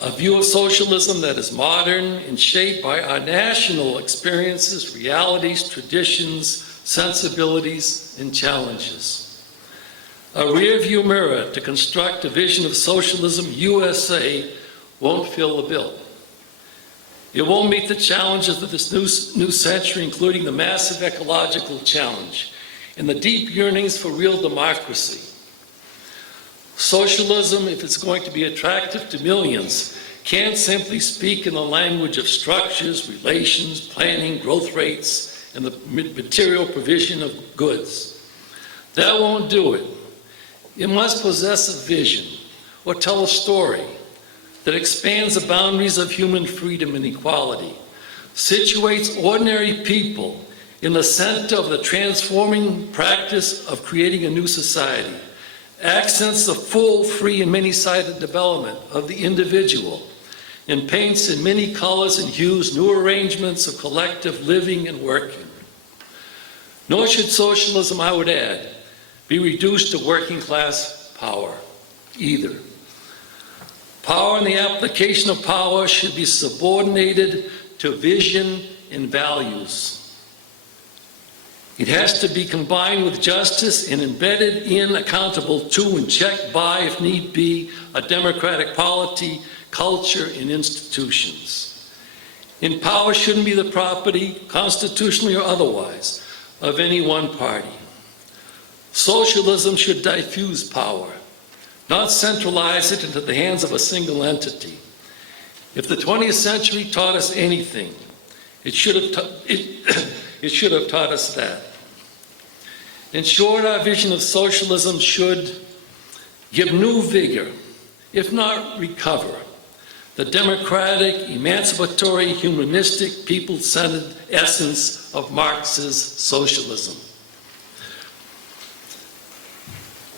A view of socialism that is modern and shaped by our national experiences, realities, traditions, sensibilities, and challenges. A rear-view mirror to construct a vision of socialism USA won't fill the bill. It won't meet the challenges of this new century, including the massive ecological challenge and the deep yearnings for real democracy. Socialism, if it's going to be attractive to millions, can't simply speak in the language of structures, relations, planning, growth rates, and the material provision of goods. That won't do it. It must possess a vision or tell a story that expands the boundaries of human freedom and equality, situates ordinary people in the center of the transforming practice of creating a new society, accents the full, free, and many-sided development of the individual, and paints in many colors and hues new arrangements of collective living and working. Nor should socialism, I would add, be reduced to working class power either. Power and the application of power should be subordinated to vision and values. It has to be combined with justice and embedded in, accountable to, and checked by, if need be, a democratic polity, culture, and institutions. And power shouldn't be the property, constitutionally or otherwise, of any one party. Socialism should diffuse power, not centralize it into the hands of a single entity. If the 20th century taught us anything, it should have taught us that. In short, our vision of socialism should give new vigor, if not recover, the democratic, emancipatory, humanistic, people-centered essence of Marx's socialism.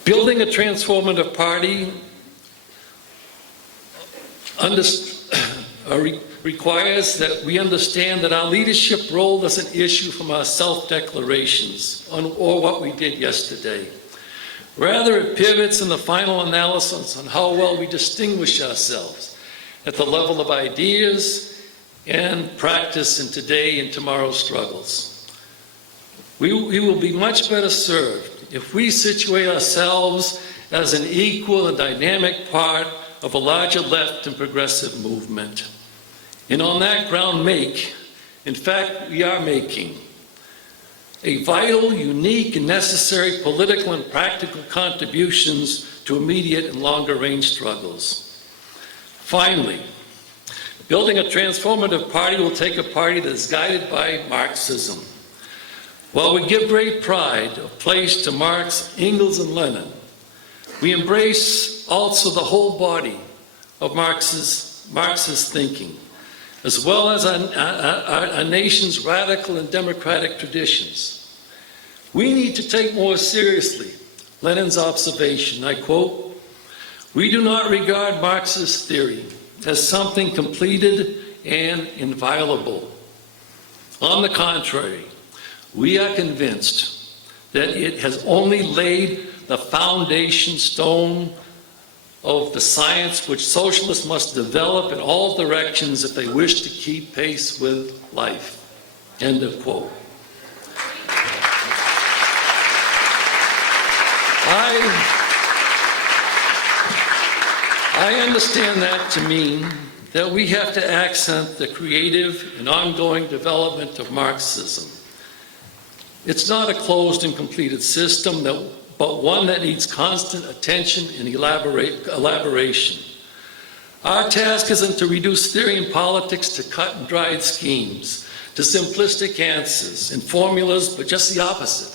Building a transformative party requires that we understand that our leadership role doesn't issue from our self-declarations or what we did yesterday. Rather, it pivots in the final analysis on how well we distinguish ourselves at the level of ideas and practice in today and tomorrow's struggles. We will be much better served if we situate ourselves as an equal and dynamic part of a larger left and progressive movement. And on that ground in fact, we are making a vital, unique, and necessary political and practical contributions to immediate and longer range struggles. Finally, building a transformative party will take a party that is guided by Marxism. While we give great pride of place to Marx, Engels, and Lenin, we embrace also the whole body of Marx's thinking, as well as our nation's radical and democratic traditions. We need to take more seriously Lenin's observation, I quote, "We do not regard Marx's theory as something completed and inviolable. On the contrary, we are convinced that it has only laid the foundation stone of the science which socialists must develop in all directions if they wish to keep pace with life." End of quote. I understand that to mean that we have to accent the creative and ongoing development of Marxism. It's not a closed and completed system, but one that needs constant attention and elaboration. Our task isn't to reduce theory and politics to cut and dried schemes, to simplistic answers and formulas, but just the opposite.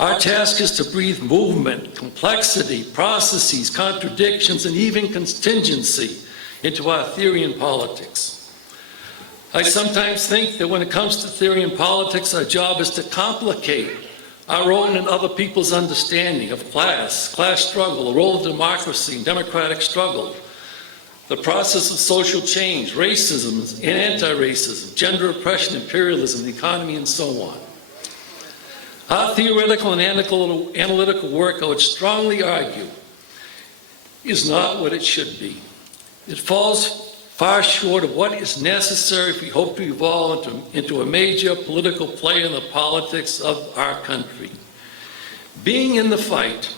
Our task is to breathe movement, complexity, processes, contradictions, and even contingency into our theory and politics. I sometimes think that when it comes to theory and politics, our job is to complicate our own and other people's understanding of class struggle, the role of democracy and democratic struggle, the process of social change, racism and anti-racism, gender oppression, imperialism, the economy, and so on. Our theoretical and analytical work, I would strongly argue, is not what it should be. It falls far short of what is necessary if we hope to evolve into a major political player in the politics of our country. Being in the fight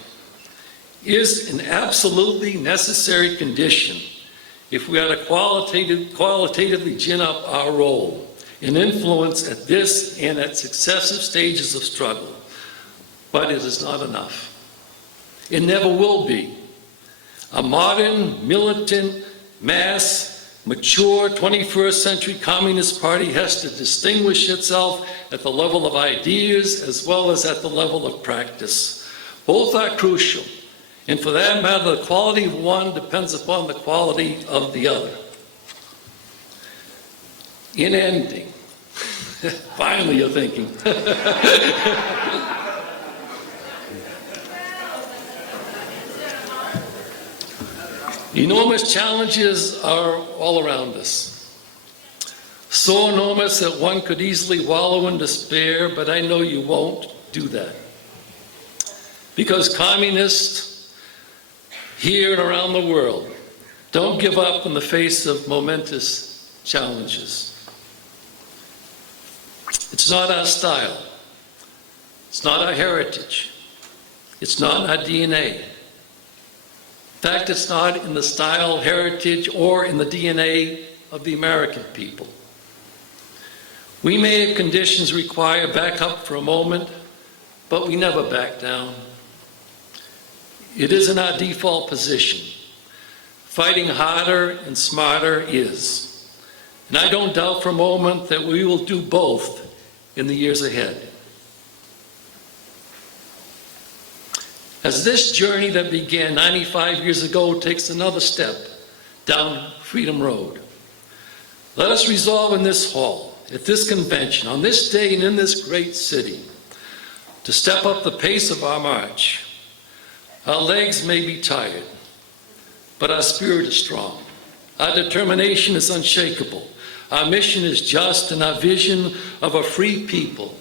is an absolutely necessary condition if we are to qualitatively gin up our role and influence at this and at successive stages of struggle. But it is not enough. It never will be. A modern, militant, mass, mature 21st century Communist Party has to distinguish itself at the level of ideas as well as at the level of practice. Both are crucial, and for that matter, the quality of one depends upon the quality of the other. In ending, finally you're thinking. Enormous challenges are all around us. So enormous that one could easily wallow in despair, but I know you won't do that. Because communists here and around the world don't give up in the face of momentous challenges. It's not our style. It's not our heritage. It's not our DNA. In fact, it's not in the style, heritage, or in the DNA of the American people. We may have conditions require back up for a moment, but we never back down. It isn't our default position. Fighting harder and smarter is. And I don't doubt for a moment that we will do both in the years ahead. As this journey that began 95 years ago takes another step down Freedom Road, let us resolve in this hall, at this convention, on this day and in this great city, to step up the pace of our march. Our legs may be tired, but our spirit is strong. Our determination is unshakable. Our mission is just, and our vision of a free people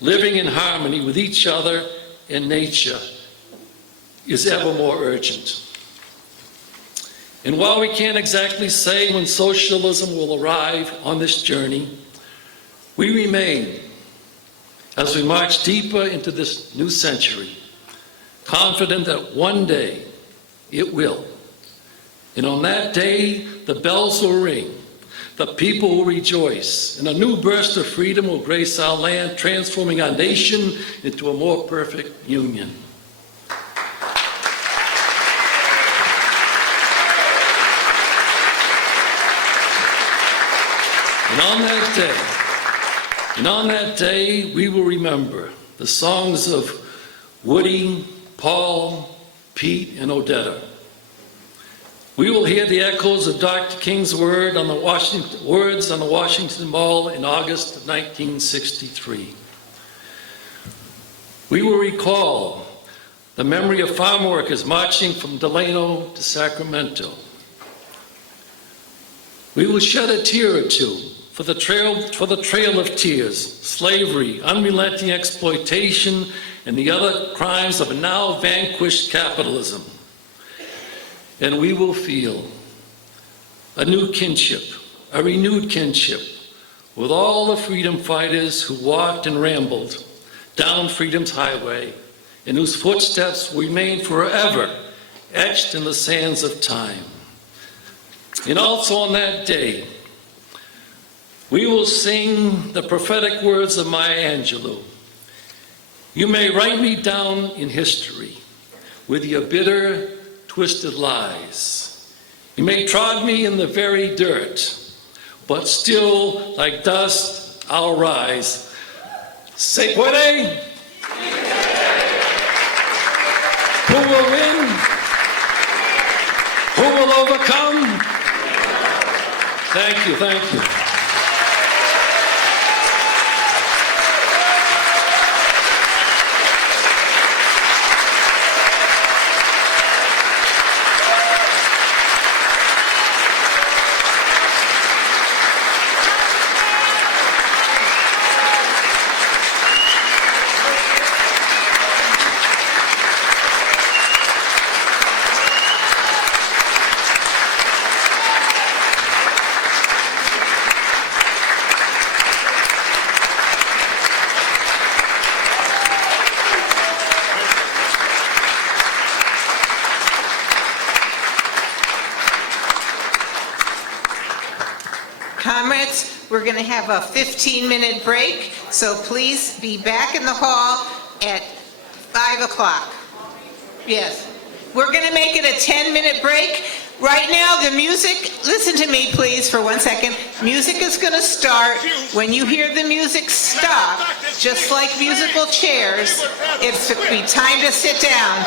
living in harmony with each other and nature is ever more urgent. And while we can't exactly say when socialism will arrive on this journey, we remain, as we march deeper into this new century, confident that one day it will. And on that day, the bells will ring, the people will rejoice, and a new burst of freedom will grace our land, transforming our nation into a more perfect union. And on that day, we will remember the songs of Woody, Paul, Pete, and Odetta. We will hear the echoes of Dr. King's words on the Washington Mall in August of 1963. We will recall the memory of farm workers marching from Delano to Sacramento. We will shed a tear or two for the trail of tears, slavery, unrelenting exploitation, and the other crimes of a now vanquished capitalism. And we will feel a new kinship, a renewed kinship, with all the freedom fighters who walked and rambled down freedom's highway, and whose footsteps remain forever etched in the sands of time. And also on that day, we will sing the prophetic words of Maya Angelou. You may write me down in history with your bitter, twisted lies. You may trod me in the very dirt, but still, like dust, I'll rise. Se puede? will win? Who will overcome? Thank you, thank you. Comrades, we're going to have a 15-minute break, so please be back in the hall at 5 o'clock. Yes. We're going to make it a 10-minute break. Right now, the music, listen to me please for 1 second. Music is going to start. When you hear the music stop, just like musical chairs, it's be time to sit down.